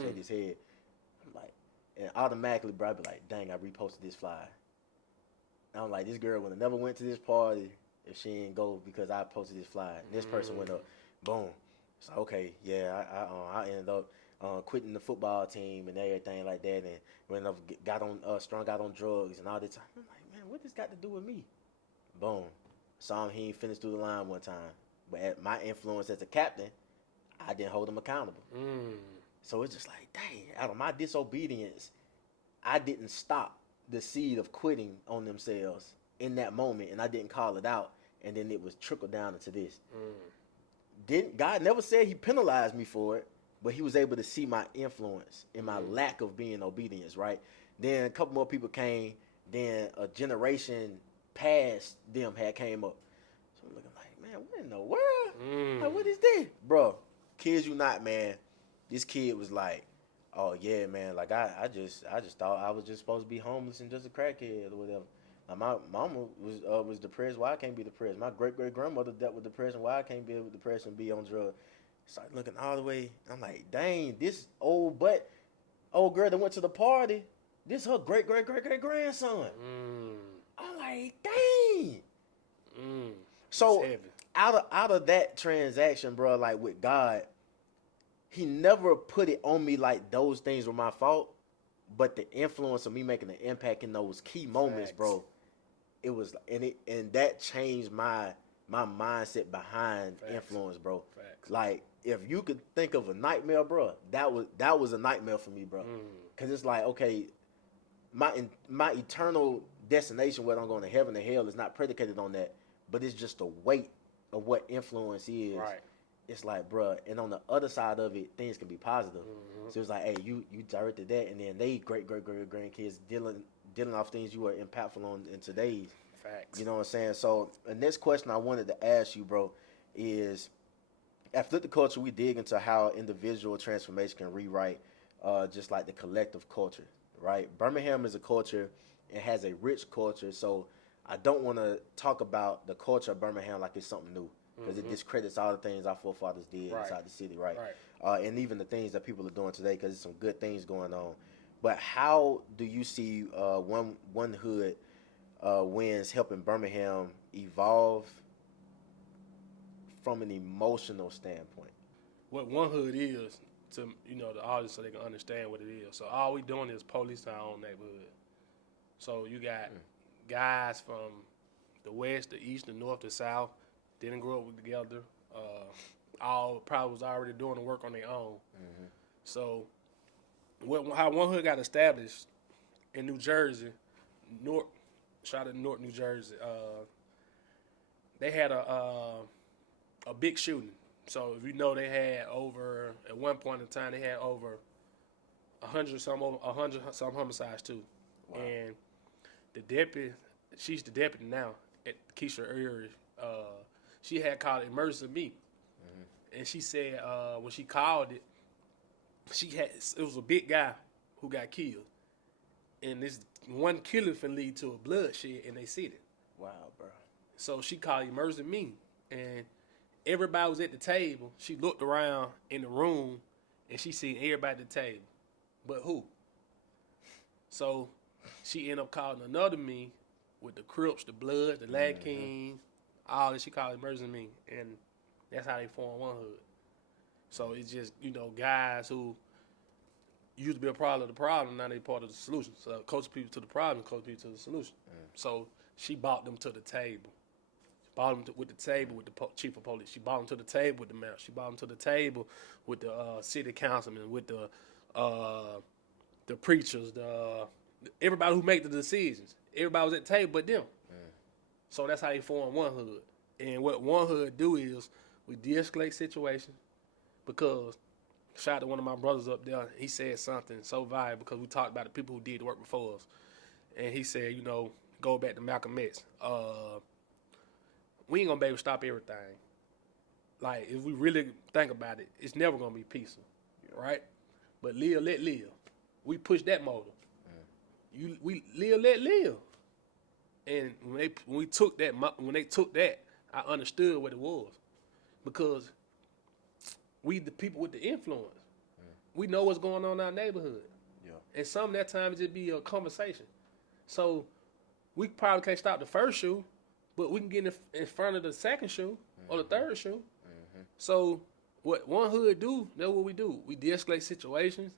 shake his head. I'm like, and automatically, bro, I be like, dang, I reposted this flyer. And I'm like, this girl would have never went to this party if she didn't go because I posted this flyer. And this person went up, boom. So okay, yeah, I ended up quitting the football team and everything like that, and went up, strung out on drugs and all this time. I'm like, man, what this got to do with me? Boom. Saw him, he ain't finished through the line one time. But at my influence as a captain, I didn't hold him accountable. So it's just like, dang, out of my disobedience, I didn't stop the seed of quitting on themselves in that moment, and I didn't call it out, and then it was trickled down into this. God never said he penalized me for it, but he was able to see my influence and my lack of being obedience, right? Then a couple more people came, then a generation past them had came up. So I'm looking like, man, what in the world? Like, what is this? Bro, kids you not, man. This kid was like, oh yeah, man, like I just thought I was just supposed to be homeless and just a crackhead or whatever. Like, my mama was depressed. Why I can't be depressed? My great-great-grandmother dealt with depression. Why I can't be with depression and be on drugs? Started looking all the way. I'm like, dang, this old girl that went to the party, this her great-great-great-great-grandson. I'm like, dang. So out of that transaction, bro, like with God, he never put it on me like those things were my fault, but the influence of me making an impact in those key moments, bro, it was, and that changed my mindset behind influence, bro. Like, if you could think of a nightmare, bro, that was a nightmare for me, bro. Cause it's like, okay, my eternal destination, whether I'm going to heaven or hell, is not predicated on that, but it's just the weight of what influence is. Right. It's like, bruh, and on the other side of it, things can be positive. So it's like, hey, you directed that, and then they grandkids dealing off things you were impactful on in today's. Facts. You know what I'm saying? So the next question I wanted to ask you, bro, is at Flip the Culture, we dig into how individual transformation can rewrite just like the collective culture, right? Birmingham is a culture. It has a rich culture, so I don't want to talk about the culture of Birmingham like it's something new, because it discredits all the things our forefathers did inside the city, right? And even the things that people are doing today, because there's some good things going on. But how do you see one hood wins helping Birmingham evolve from an emotional standpoint? What One Hood is to the audience so they can understand what it is. So all we doing is police our own neighborhood. So you got guys from the west, the east, the north, the south, didn't grow up together. All probably was already doing the work on their own. Mm-hmm. So how One Hood got established in New Jersey, shout out to North New Jersey. They had a big shooting. So if you know, they had at one point in time, they had over 100 some homicides too. Wow. And the deputy, she's the deputy now at Keisha area. She had called emergency meeting, and she said when she called it, it was a big guy who got killed, and this one killing can lead to a bloodshed in their city. Wow, bro. So she called emergency meeting, and everybody was at the table. She looked around in the room, and she seen everybody at the table, but who? So she ended up calling another meeting with the Crips, the Bloods, the Lag Kings, all that. She called emergency meeting, and that's how they formed One Hood. So it's just, guys who used to be a part of the problem, now they part of the solution. So coach people to the problem, coach people to the solution. So she brought them to the table. She brought them with the table with the chief of police. She brought them to the table with the mayor. She brought them to the table with the city councilman, with the preachers, everybody who make the decisions. Everybody was at the table but them. So that's how they formed One Hood. And what One Hood do is we de-escalate situations, because shout out to one of my brothers up there. He said something so valuable, because we talked about the people who did the work before us. And he said, go back to Malcolm X. We ain't gonna be able to stop everything. Like, if we really think about it, it's never gonna be peaceful, right? But live, let live. We push that motor. We live, let live. And when they took that, I understood what it was, because we the people with the influence. We know what's going on in our neighborhood. Yeah. And some of that time it just be a conversation. So we probably can't stop the first shoe, but we can get in front of the second shoe or the third shoe. So what One Hood do, that's what we do. We de-escalate situations.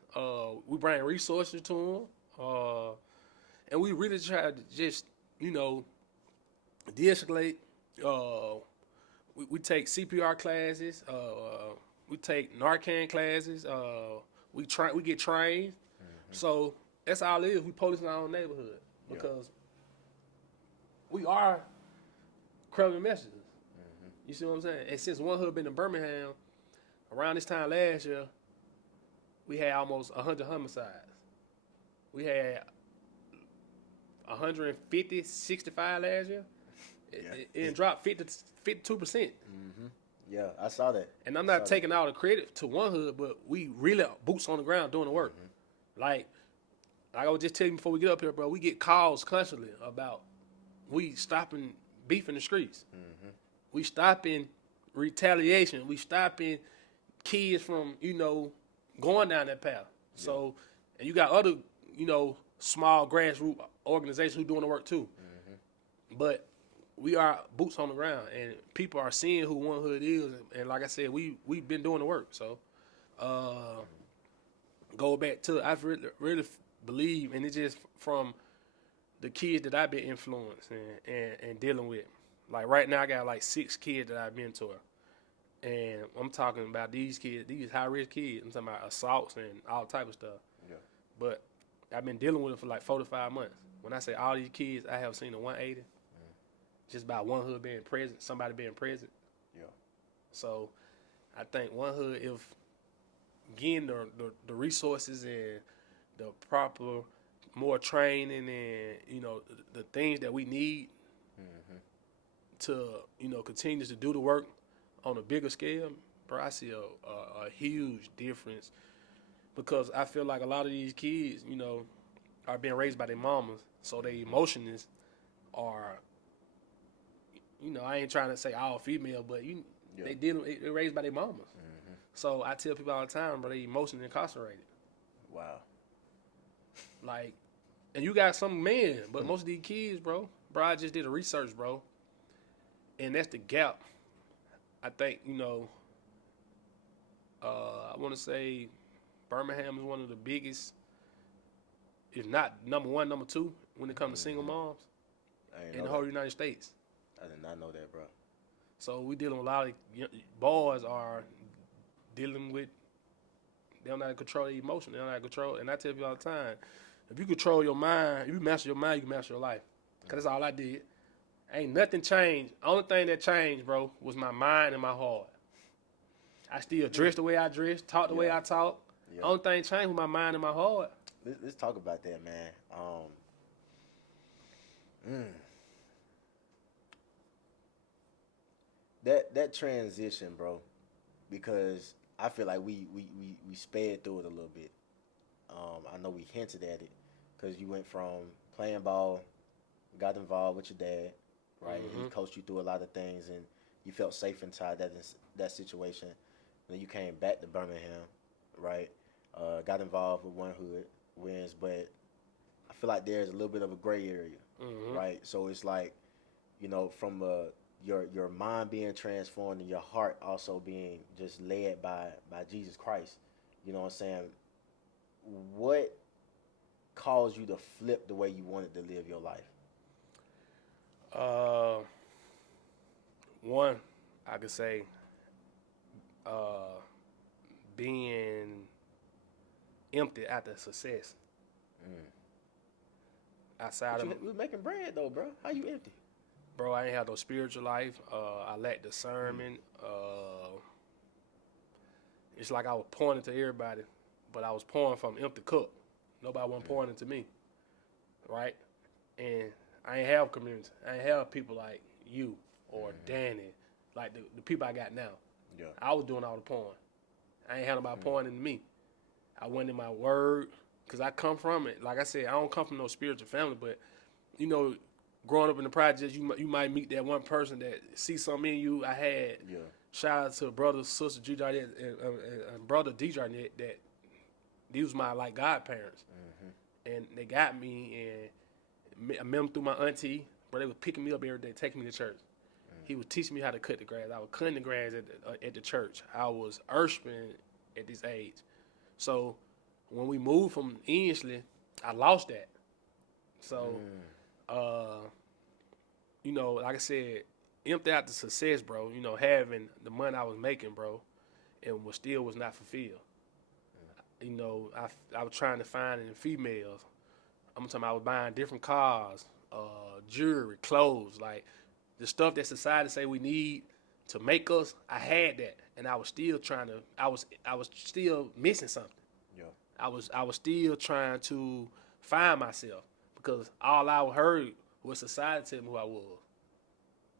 We bring resources to them. And we really try to just, de-escalate. We take CPR classes. We take Narcan classes. We get trained. So that's all it is. We police in our own neighborhood, because we are criminal messengers. You see what I'm saying? And since One Hood been in Birmingham, around this time last year, we had almost 100 homicides. We had 150, 65 last year. It dropped 52%. Yeah, I saw that. And I'm not taking all the credit to One Hood, but we really boots on the ground doing the work. Like I was just telling you before we get up here, bro, we get calls constantly about we stopping beef in the streets. We stopping retaliation. We stopping kids from, going down that path. So, and you got other, small grassroots organizations who doing the work too. But we are boots on the ground, and people are seeing who One Hood is. And like I said, we've been doing the work. So, go back to, I really believe, and it's just from the kids that I've been influencing and dealing with. Like right now, I got like 6 kids that I mentor. And I'm talking about these kids, these high-risk kids. I'm talking about assaults and all type of stuff. Yeah. But I've been dealing with it for like 4 to 5 months. When I say all these kids, I have seen a 180. Just by One Hood being present, somebody being present. Yeah. So I think One Hood, if getting the resources and the proper, more training and, the things that we need to, continue to do the work on a bigger scale, bro, I see a huge difference, because I feel like a lot of these kids, are being raised by their mamas, so their emotions are, I ain't trying to say all female, but they're raised by their mamas. So I tell people all the time, bro, they emotionally incarcerated. Wow. Like, and you got some men, but most of these kids, bro, I just did a research, bro, and that's the gap. I think, I want to say Birmingham is one of the biggest, if not number one, number two, when it comes to single moms in the whole United States. I did not know that, bro. So we dealing with a lot of boys are dealing with, they don't know how to control their emotion. They don't know how to control, and I tell people all the time, if you control your mind, if you master your mind, you can master your life. Because that's all I did. Ain't nothing changed. Only thing that changed, bro, was my mind and my heart. I still dress the way I dress, talk the way I talk. Yeah. Only thing changed was my mind and my heart. Let's talk about that, man. That transition, bro, because I feel like we sped through it a little bit. I know we hinted at it because you went from playing ball, got involved with your dad, right? He coached you through a lot of things, and you felt safe inside that situation. Then you came back to Birmingham, right? Got involved with one hood, wins, but I feel like there's a little bit of a gray area, right? So it's like, from your mind being transformed and your heart also being just led by Jesus Christ. You know what I'm saying? What caused you to flip the way you wanted to live your life? One, I could say, being empty after success. Outside of we was making bread though, bro. How you empty? Bro, I ain't have no spiritual life. I lacked discernment. It's like I was pouring into everybody, but I was pouring from an empty cup. Nobody wasn't pouring into me, right? And I ain't have community. I ain't have people like you or Danny, like the people I got now. Yeah. I was doing all the pouring. I ain't had nobody pouring into me. I went in my word, because I come from it. Like I said, I don't come from no spiritual family, but, growing up in the projects, you might meet that one person that see something in you. I had shout out to brother, sister G. Jarnett, and brother D. Jarnett, that these was my like godparents. And they got me, and I met them through my auntie, but they was picking me up every day, taking me to church. He was teaching me how to cut the grass. I was cutting the grass at the church. I was urshiping at this age. So when we moved from Ensley, I lost that. So, like I said, empty out the success, bro. Having the money I was making, bro, and still was not fulfilled. I was trying to find it in females. I'm talking about I was buying different cars, jewelry, clothes, like the stuff that society say we need to make us. I had that, and I was still trying to. I was still missing something. Yeah. I was still trying to find myself, because all I heard was society tell me who I was.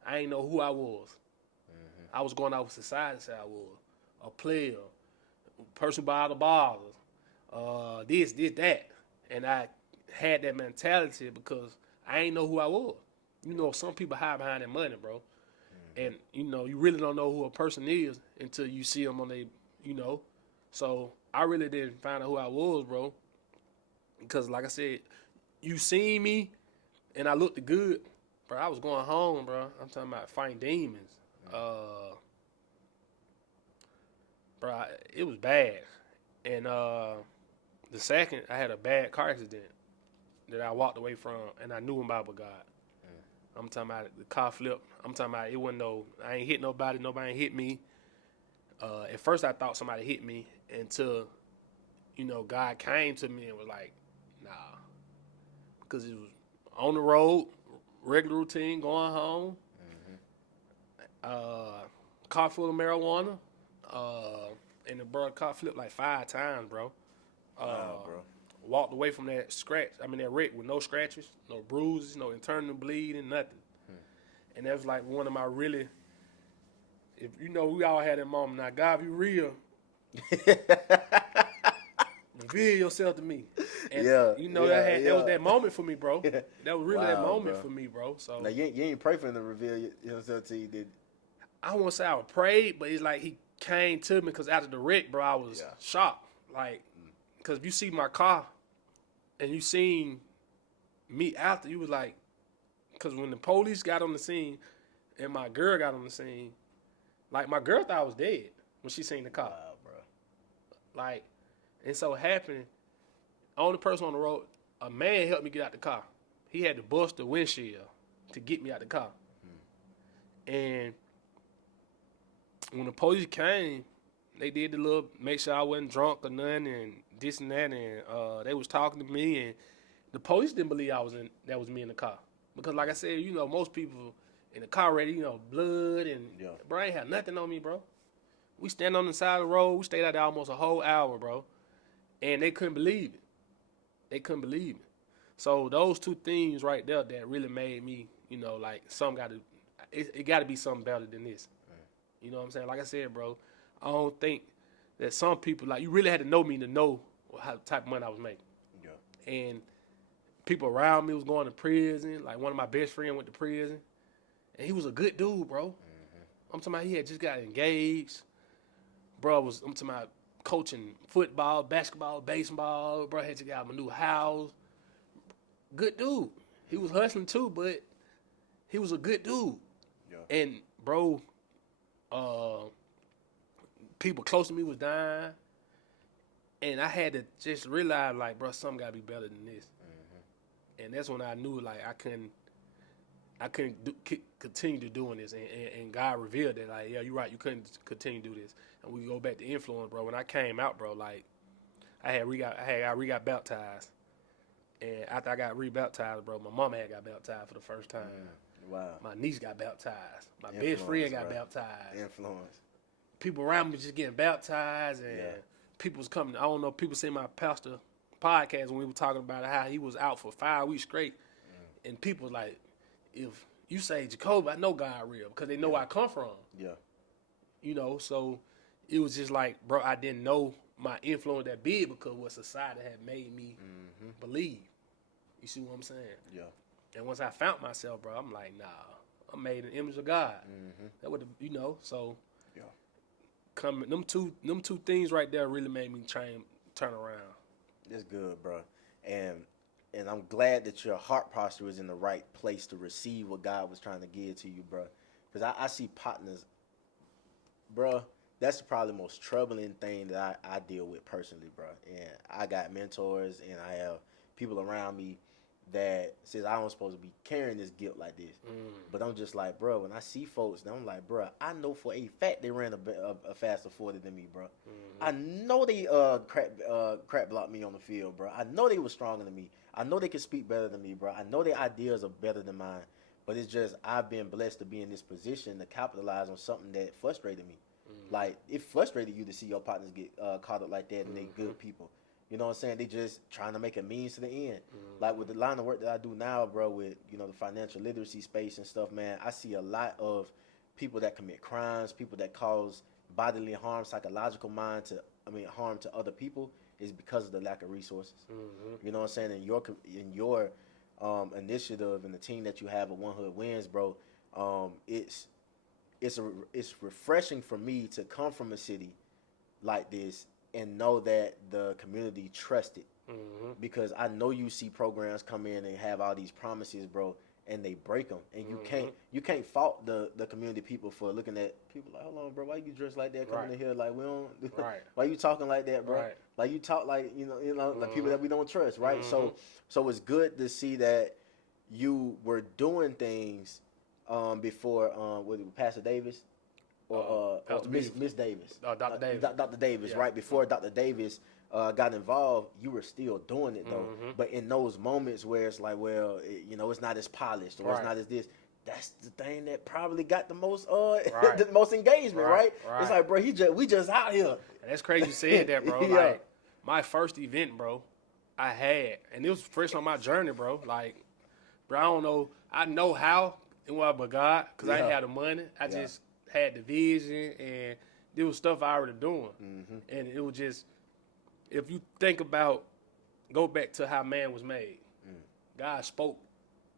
I ain't know who I was. I was going out with society said I was a player, person by the bars, this, that, and I had that mentality because I ain't know who I was. Some people hide behind their money, bro. And, you really don't know who a person is until you see them on their, So I really didn't find out who I was, bro. Because, like I said, you seen me and I looked good, bro. I was going home, bro. I'm talking about fighting demons. Bro, it was bad. And the second, I had a bad car accident that I walked away from, and I knew about God. I'm talking about the car flip. I'm talking about it wasn't I ain't hit nobody. Nobody ain't hit me. At first, I thought somebody hit me until, God came to me and was like, nah. Because it was on the road, regular routine, going home. Car full of marijuana. And the car flipped like 5 times, bro. Wow, bro. Walked away from that that wreck with no scratches, no bruises, no internal bleeding, nothing. And that was like one of my really, we all had that moment. Now, God, if you real, reveal yourself to me. And that was that moment for me, bro. That was really that moment for me, bro. So now you ain't pray for him to reveal yourself to you, did? I won't say I would pray, but it's like he came to me because after the wreck, bro, I was shocked. Like, because if you see my car and you seen me after, you was like, because when the police got on the scene and my girl got on the scene, Like, my girl thought I was dead when she seen the car. Wow, bro. Like, and so it happened, only person on the road, a man helped me get out the car. He had to bust the windshield to get me out the car. And when the police came, they did the little, make sure I wasn't drunk or nothing and this and that, and they was talking to me, and the police didn't believe that was me in the car. Because like I said, you know, most people in the car already, you know, blood and, bro, I ain't had nothing on me, bro. We stand on the side of the road, we stayed out there almost a whole hour, bro. And they couldn't believe it. They couldn't believe it. So those two things right there that really made me, you know, like, it got to be something better than this. You know what I'm saying? Like I said, bro, I don't think that some people, like, you really had to know me to know how type of money I was making. Yeah. And people around me was going to prison. Like, one of my best friends went to prison. And he was a good dude, bro. I'm talking about he had just got engaged. Bro, I'm talking about coaching football, basketball, baseball. Bro, had to get out of a new house. Good dude. He was hustling too, but he was a good dude. Yeah. And, bro, people close to me was dying. And I had to just realize, like, bro, something got to be better than this. And that's when I knew, like, I couldn't continue to doing this. And God revealed that, like, yeah, you're right, you couldn't continue to do this. And we go back to influence, bro. When I came out, bro, like, I got baptized. And after I got rebaptized, bro, my mama had got baptized for the first time. Wow. My niece got baptized. My best friend got baptized. Influence. People around me just getting baptized, and people was coming. I don't know, people see my pastor podcast when we were talking about how he was out for 5 weeks straight. And people was like, if you say Jacobie, I know God real, because they know where I come from. Yeah. You know, so it was just like, bro, I didn't know my influence that big because what society had made me believe. You see what I'm saying? Yeah. And once I found myself, bro, I'm like, nah, I'm made in the image of God. That would, you know, so them two things right there really made me turn around. That's good, bro. And I'm glad that your heart posture was in the right place to receive what God was trying to give to you, bro. Because I see partners, bro, that's probably the most troubling thing that I deal with personally, bro. And I got mentors and I have people around me that says I don't supposed to be carrying this guilt like this. But I'm just like, bro, when I see folks, I'm like, bro, I know for a fact they ran a faster 40 than me, bro. I know they crap blocked me on the field, bro. I know they were stronger than me. I know they can speak better than me, bro. I know their ideas are better than mine. But it's just I've been blessed to be in this position to capitalize on something that frustrated me. Like, it frustrated you to see your partners get caught up like that and they good people. You know what I'm saying? They just trying to make a means to the end. Like with the line of work that I do now, bro, with, you know, the financial literacy space and stuff, man, I see a lot of people that commit crimes, people that cause bodily harm, psychological harm to other people is because of the lack of resources. You know what I'm saying? In your initiative and the team that you have at One Hood Wins, bro, it's refreshing for me to come from a city like this and know that the community trusts it. Because I know you see programs come in and have all these promises, bro, and they break them. And you can't fault the community people for looking at people like, hold on, bro, why you dressed like that coming in here? Like, we don't, why you talking like that, bro? Like, you talk like, you know, like people that we don't trust, right? So it's good to see that you were doing things before with Pastor Davis or Miss Davis. Dr. Davis. Dr. Davis, right? Before Dr. Davis got involved, you were still doing it, though. But in those moments where it's like, well, you know, it's not as polished or it's not as this, that's the thing that probably got the most the most engagement, right? It's like, bro, we just out here. And that's crazy you said that, bro. Like, my first event, bro, I had, and it was first on my journey, bro. Like, bro, I don't know. I know how and what but God, because I didn't have the money. I just had the vision, and there was stuff I already doing. And it was just, if you think about, go back to how man was made. God spoke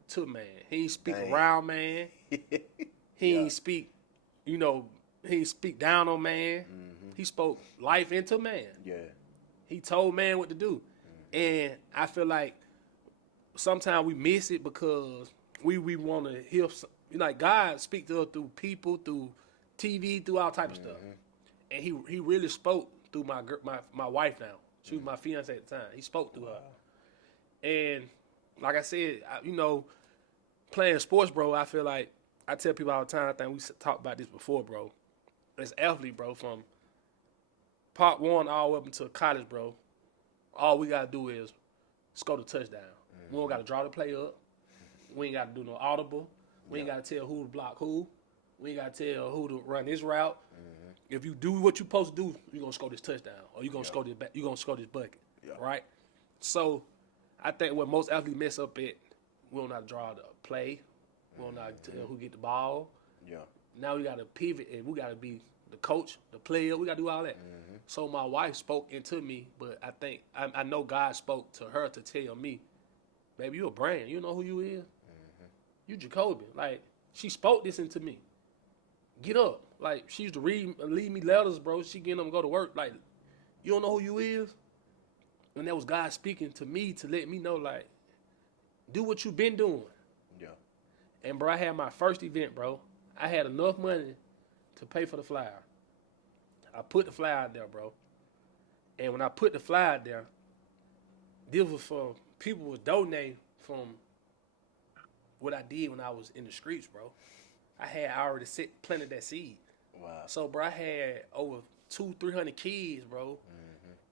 to man. He didn't speak around man. He didn't speak, you know, he didn't speak down on man. He spoke life into man. He told man what to do. And I feel like sometimes we miss it because we want to hear, like, God speak to us through people, through TV, through all type of stuff. And he really spoke through my wife now. She was my fiance at the time. He spoke through her. And like I said, playing sports, bro, I feel like I tell people all the time, I think we talked about this before, bro. As athlete, bro, from part 1 all the way up until college, bro, all we got to do is score the touchdown. We don't got to draw the play up. We ain't got to do no audible. We ain't got to tell who to block who. We ain't got to tell who to run this route. If you do what you're supposed to do, you're going to score this touchdown or you're going to score this you're going to score this bucket, right? So I think what most athletes mess up at, we don't know how to draw the play. We don't know how to tell who get the ball. Yeah. Now we got to pivot and we got to be the coach, the player. We got to do all that. So my wife spoke into me, but I think I know God spoke to her to tell me, baby, you a brand. You know who you is? You Jacobie. Like, she spoke this into me. Get up. Like, she used to leave me letters, bro. She getting them to go to work. Like, you don't know who you is? And that was God speaking to me to let me know, like, do what you been doing. Yeah. And, bro, I had my first event, bro. I had enough money to pay for the flyer. I put the flyer out there, bro. And when I put the flyer out there, this was for people was donating from what I did when I was in the streets, bro. I had already planted that seed. Wow. So, bro, I had over 200-300 kids, bro.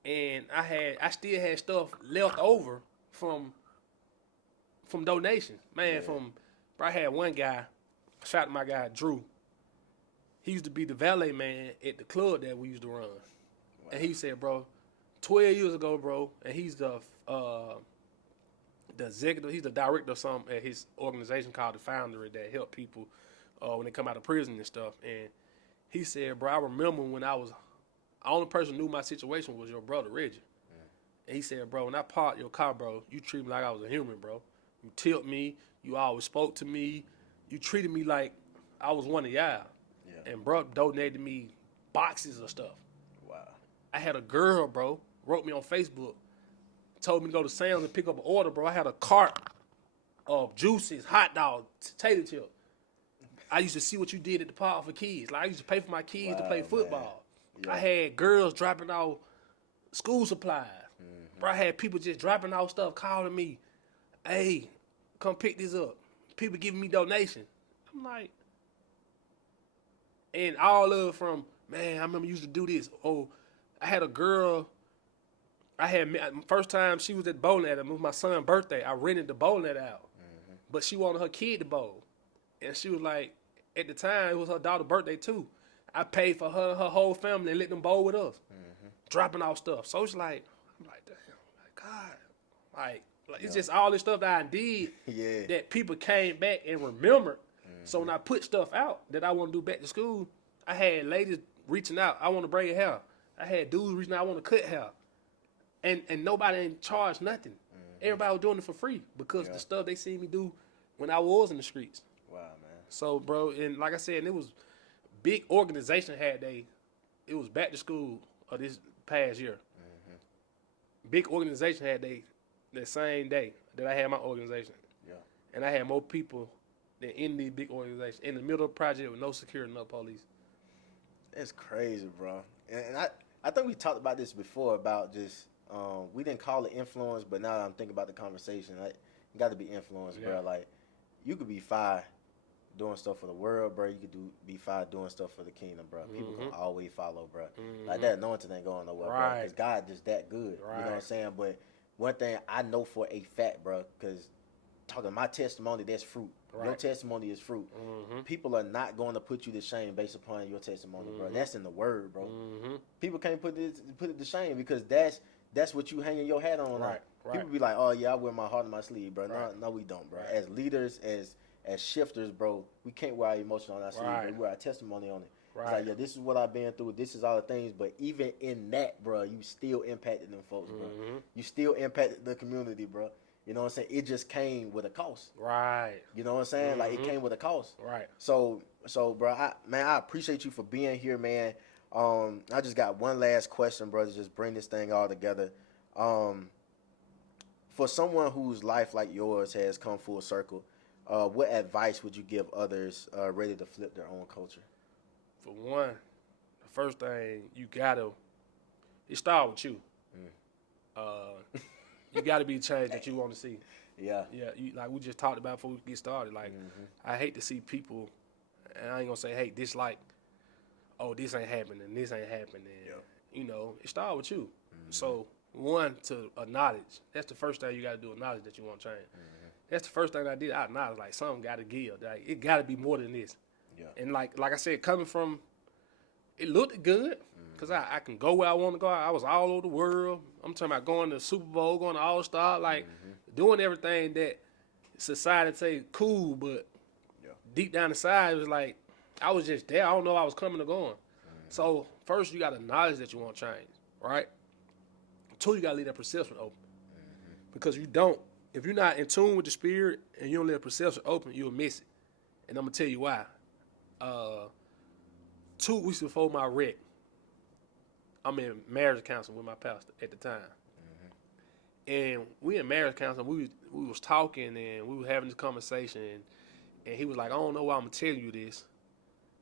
And I still had stuff left over from donations. Man, bro, I had one guy, shout out to my guy, Drew. He used to be the valet man at the club that we used to run. Wow. And he said, bro, 12 years ago, bro, and he's the executive, he's the director of something at his organization called The Foundry that help people when they come out of prison and stuff. And he said, bro, I remember when the only person who knew my situation was your brother, Reggie. And he said, bro, when I parked your car, bro, you treated me like I was a human, bro. You tipped me. You always spoke to me. You treated me like I was one of y'all. Yeah. And bro donated me boxes of stuff. Wow. I had a girl, bro, wrote me on Facebook, told me to go to Sam's and pick up an order, bro. I had a cart of juices, hot dogs, potato chips. I used to see what you did at the park for kids. Like, I used to pay for my kids to play football. Yeah. I had girls dropping off school supplies. Bro, I had people just dropping off stuff, calling me, hey, come pick this up. People giving me donations. I'm like, and all of it from, man, I remember you used to do this. Oh, I had a girl, first time she was at bowling alley. It was my son's birthday. I rented the bowling alley out. But she wanted her kid to bowl. And she was like, at the time, it was her daughter's birthday too. I paid for her and her whole family and let them bowl with us. Dropping off stuff. So it's like, I'm like, damn, God. Like it's just all this stuff that I did that people came back and remembered. So when I put stuff out that I want to do back to school, I had ladies reaching out, I want to braid hair. I had dudes reaching out, I want to cut hair. And nobody ain't charged nothing. Everybody was doing it for free because the stuff they seen me do when I was in the streets. Wow, man. So, bro, and like I said, and it was big organization it was back to school this past year. Big organization had that same day that I had my organization. Yeah. And I had more people than in the big organization in the middle of the project with no security, no police. That's crazy, bro. And I think we talked about this before about just we didn't call it influence, but now that I'm thinking about the conversation, like, you got to be influenced, bro. Like, you could be fire doing stuff for the world, bro. You could be fire doing stuff for the kingdom, bro. People can always follow, bro. Like, that anointing ain't going nowhere, bro. Because God just that good. You know what I'm saying? But one thing I know for a fact, bro, because talking my testimony, that's fruit. Your testimony is fruit. People are not going to put you to shame based upon your testimony, bro. That's in the word, bro. People can't put it to shame because that's what you hanging your hat on. Right. People be like, oh yeah, I wear my heart on my sleeve, bro. No, we don't, bro. As leaders, as shifters, bro, we can't wear our emotion on our sleeve, but we wear our testimony on it. It's like, yeah, this is what I've been through. This is all the things, but even in that, bro, you still impacted them folks, bro. You still impacted the community, bro. You know what I'm saying? It just came with a cost. Right. You know what I'm saying? Like, it came with a cost. Right. So, bro, I appreciate you for being here, man. I just got one last question, bro, to just bring this thing all together. For someone whose life like yours has come full circle, what advice would you give others ready to flip their own culture? For one, the first thing you gotta, it start with you. You gotta be the change that you want to see. Yeah. Yeah, like we just talked about before we get started. Like, I hate to see people, and I ain't gonna say hate, dislike. Oh, this ain't happening. This ain't happening. You know, it starts with you. So one, to acknowledge. That's the first thing you got to do. Acknowledge that you want to change. That's the first thing I did. I acknowledged, like, something got to give. Like, it got to be more than this. Yeah. And like I said, coming from, it looked good because I can go where I want to go. I was all over the world. I'm talking about going to Super Bowl, going to All Star, like doing everything that society say cool, but deep down inside it was like I was just there. I don't know if I was coming or going. So first you got to acknowledge that you want to change, right? Two, you got to leave that perception open because you don't. If you're not in tune with the spirit and you don't leave the perception open, you'll miss it. And I'm gonna tell you why. 2 weeks before my wreck, I'm in marriage counseling with my pastor at the time. And we in marriage counseling, we was talking and we were having this conversation and he was like, I don't know why I'm gonna tell you this,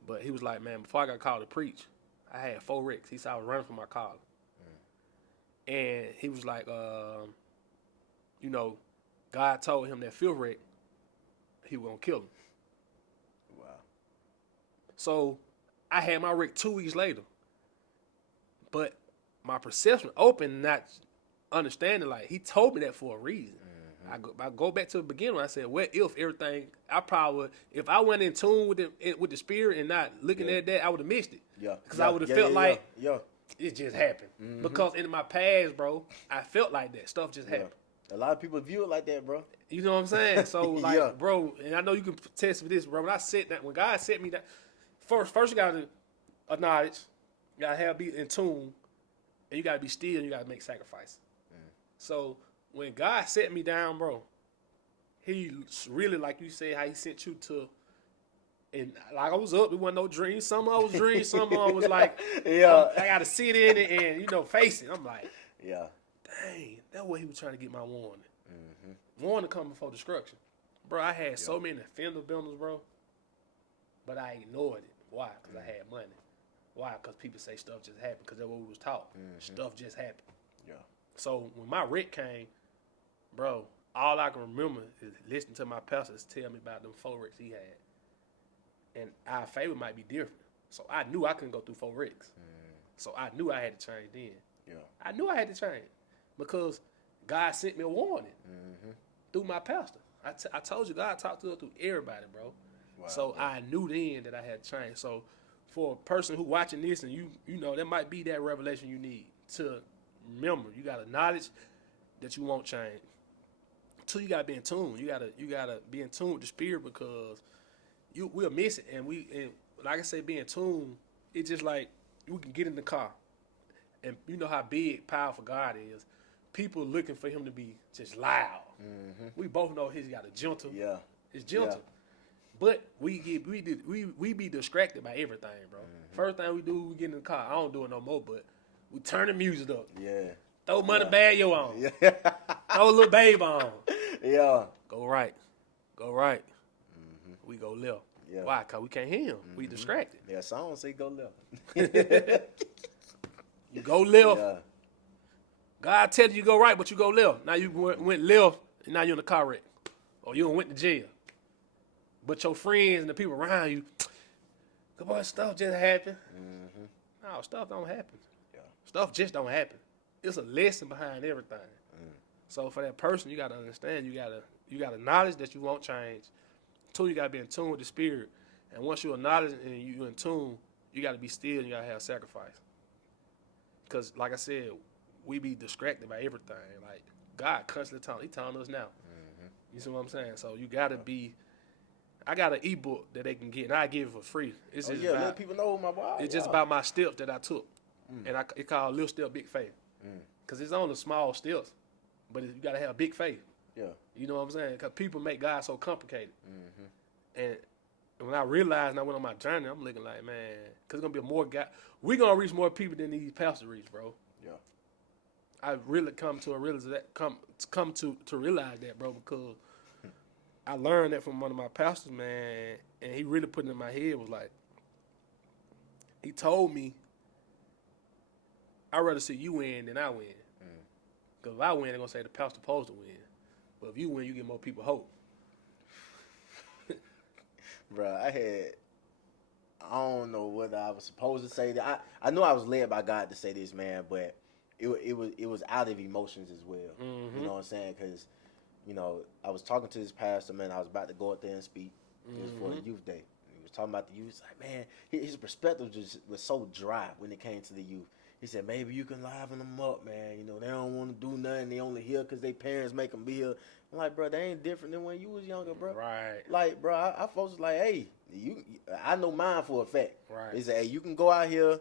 but he was like, man, before I got called to preach, I had 4 wrecks. He said I was running from my calling. And he was like, you know, God told him that 5th wreck, he was gonna kill him. Wow. So I had my wreck 2 weeks later. But my perception open, not understanding, like, he told me that for a reason. I go back to the beginning when I said, what if everything, I probably would, if I went in tune with the spirit and not looking at that, I would have missed it. Yeah. Because I would have felt like Yeah. it just happened. Because in my past, bro, I felt like that. Stuff just happened. A lot of people view it like that, bro. You know what I'm saying? So, like, bro, and I know you can test for this, bro. When God set me down, first you got to acknowledge, you got to be in tune, and you got to be still, and you got to make sacrifice. So, when God set me down, bro, he really, like you said, how he sent you to, and like I was up, it wasn't no dream. Some of it was dreams, some of it was like, I got to sit in it and, you know, face it. I'm like, dang, that's what he was trying to get my warning. Warning come before destruction. Bro, I had so many fender benders, bro, but I ignored it. Why? Because I had money. Why? Because people say stuff just happened because that's what we was taught. Stuff just happened. Yeah. So when my wreck came, bro, all I can remember is listening to my pastors tell me about them 4 wrecks he had. And our favor might be different. So I knew I couldn't go through 4 wrecks. So I knew I had to change then. Yeah. I knew I had to change because God sent me a warning through my pastor. I told you God talked to her through everybody, bro. Wow, so I knew then that I had to change. So for a person who watching this and you know, that might be that revelation you need to remember. You got to knowledge that you won't change. 2, you got to be in tune. You gotta be in tune with the spirit because we'll miss it. And like I say, be in tune, it's just like we can get in the car. And you know how big, powerful God is. People looking for him to be just loud. We both know he's got a gentle. Yeah. It's gentle. Yeah. But we be distracted by everything, bro. First thing we do, we get in the car. I don't do it no more, but we turn the music up. Yeah. Throw Money Bag Yo on. Yeah. Throw a little babe on. Yeah. Go right. Go right. We go left. Yeah. Why? Because we can't hear him. We distracted. Yeah, song say go left. You go left. Yeah. God tell you go right, but you go left. Now you went left, and now you're in a car wreck. Or you went to jail. But your friends and the people around you, come on, stuff just happened. No, stuff don't happen. Yeah. Stuff just don't happen. It's a lesson behind everything. So for that person, you got to understand, you got to acknowledge that you won't change. 2, you got to be in tune with the spirit. And once you acknowledge and you're in tune, you got to be still and you got to have sacrifice. Because like I said, we be distracted by everything. Like God constantly telling us now. You see what I'm saying? So you got to be. I got an ebook that they can get, and I give it for free. It's just about, let people know my boy. It's just about my steps that I took, and it's called Little Step, Big Faith, because it's on the small steps, but you got to have big faith. Yeah, you know what I'm saying? Because people make God so complicated, and when I realized and I went on my journey, I'm looking like, man, because it's gonna be more guy. We're gonna reach more people than these pastors reach, bro. Yeah, I really come to realize that, bro, because I learned that from one of my pastors, man, and he really put it in my head was like, He told me, I'd rather see you win than I win. Because if I win, they're going to say the pastor supposed to win. But if you win, you give more people hope. Bro, I don't know whether I was supposed to say that. I know I was led by God to say this, man, but it was out of emotions as well. Mm-hmm. You know what I'm saying? Because, I was talking to this pastor, man. I was about to go out there and speak. It was for the youth day. He was talking about the youth. He's like, man, his perspective just was so dry when it came to the youth. He said, maybe you can liven them up, man. They don't want to do nothing. They only here because their parents make them be here. I'm like, bro, they ain't different than when you was younger, bro. Right. Like, bro, I folks was like, hey, I know mine for a fact. Right. They said, hey, you can go out here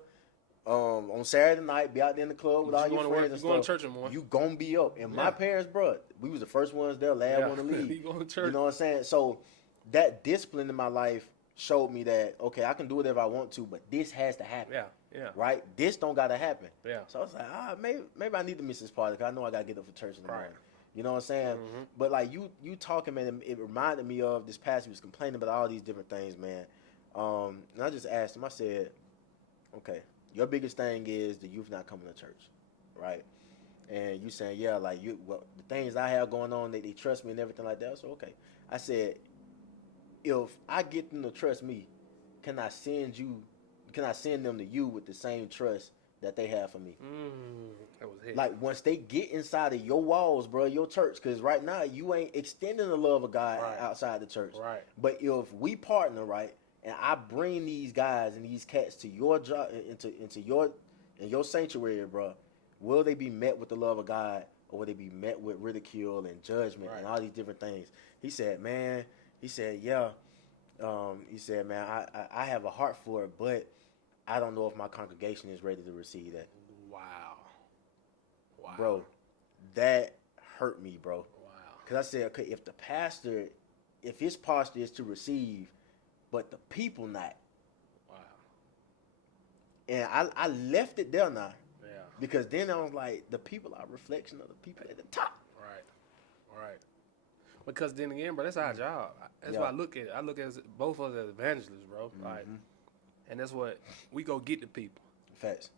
on Saturday night, be out there in the club with all your friends and stuff. You going to church more. You gonna be up. And my parents, bro, we was the first ones there, last one to leave. You going to church. You know what I'm saying? So that discipline in my life showed me that, okay, I can do whatever I want to, but this has to happen. Yeah. Right? This don't got to happen. Yeah. So I was like, maybe I need to miss this party because I know I got to get up for church in the morning. Right. You know what I'm saying? Mm-hmm. But like you talking, man, it reminded me of this pastor. He was complaining about all these different things, man. And I just asked him, I said, okay, your biggest thing is the youth not coming to church, right? And you saying, yeah, like the things I have going on, they trust me and everything like that. So, okay. I said, if I get them to trust me, can I send them to you with the same trust that they have for me? That was it. Like, once they get inside of your walls, bro, your church, because right now you ain't extending the love of God outside the church. Right. But if we partner, right, and I bring these guys and these cats to your job, into your sanctuary, bro, will they be met with the love of God, or will they be met with ridicule and judgment and all these different things? He said, man, yeah. He said, man, I have a heart for it, but I don't know if my congregation is ready to receive that. Wow. Bro, that hurt me, bro. Wow. Because I said, okay, if his posture is to receive, but the people not. Wow. And I left it there now. Yeah. Because then I was like, the people are a reflection of the people at the top. Right. Because then again, bro, that's our job. That's why I look at it. I look at both of us as evangelists, bro. Like, and that's what we go get the people. Facts.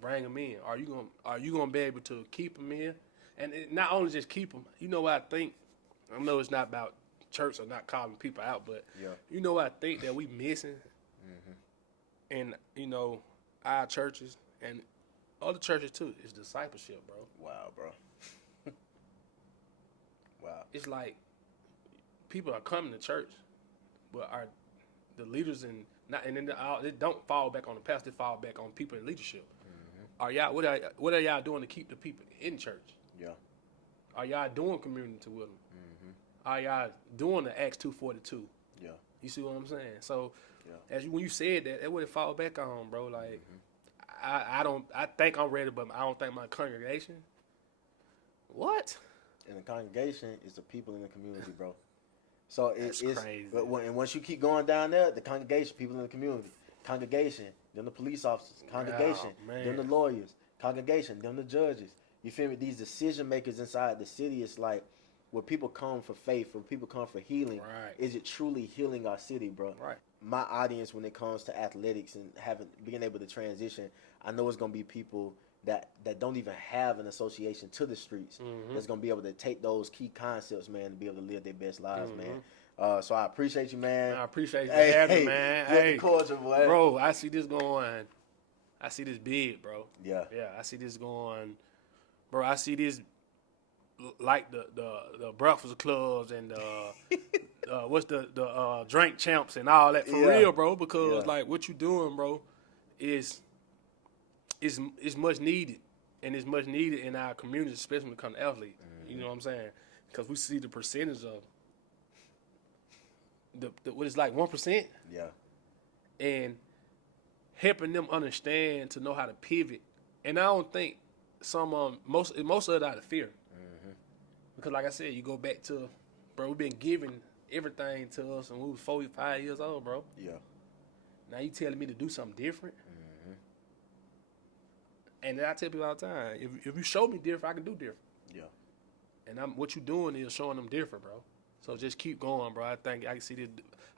Bring them in. Are you gonna be able to keep them in? And not only just keep them. You know what I think? I know it's not about church or not calling people out, but you know what I think that we missing in our churches and other churches too is discipleship, bro. Wow, bro. Wow. It's like people are coming to church, but are the leaders they don't fall back on the pastor, they fall back on people in leadership. Are y'all what are y'all doing to keep the people in church? Yeah. Are y'all doing community with them? Are y'all doing the Acts 2:42? Yeah. You see what I'm saying? So when you said that what it fall back on, bro. Like I think I'm ready, but I don't think my congregation. What? And the congregation is the people in the community, bro. So it's crazy. And once you keep going down there, the congregation, people in the community, congregation, then the police officers, congregation, then the lawyers, congregation, then the judges. You feel me? These decision makers inside the city, it's like where people come for faith, where people come for healing. Right. Is it truly healing our city, bro? Right. My audience, when it comes to athletics and being able to transition, I know it's gonna be people that don't even have an association to the streets that's going to be able to take those key concepts, man, and be able to live their best lives, man. So I appreciate you, man. I appreciate you having me, man. Hey, culture, boy. Bro, I see this going. I see this big, bro. Yeah. Yeah, I see this going. Bro, I see this like the breakfast clubs and what's the drink champs and all that for real, bro, because like what you doing, bro, is much needed, and it's much needed in our community, especially when it comes to athletes. You know what I'm saying? Because we see the percentage of what is like 1%. Yeah. And helping them understand to know how to pivot. And I don't think most of it out of fear. Because like I said, you go back to, bro, we've been giving everything to us when we was 4 or 5 years old, bro. Yeah. Now you telling me to do something different? And I tell people all the time, if you show me different, I can do different. Yeah. And what you doing is showing them different, bro. So just keep going, bro. I think I can see this.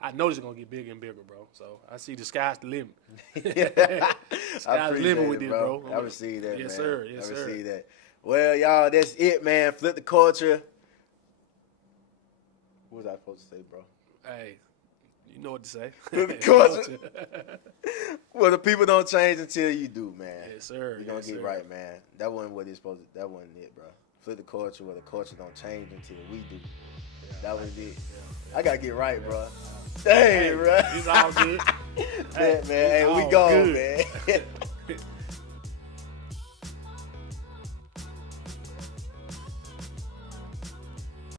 I know it's gonna get bigger and bigger, bro. So I see the sky's the limit. Sky's the limit with this, bro. I receive that, yes, man. Sir. Yes, I sir. receive that. Well, y'all, that's it, man. Flip the culture. What was I supposed to say, bro? Hey, you know what to say. Flip the culture. Well, the people don't change until you do, man. Yes, sir. You're gonna get right, man. That wasn't what it's supposed to. That wasn't it, bro. Flip the culture. Where the culture don't change until we do. Yeah, that was it. Yeah. I gotta get right, bro. Dang, bro. It's all good. Man, hey, we go, man.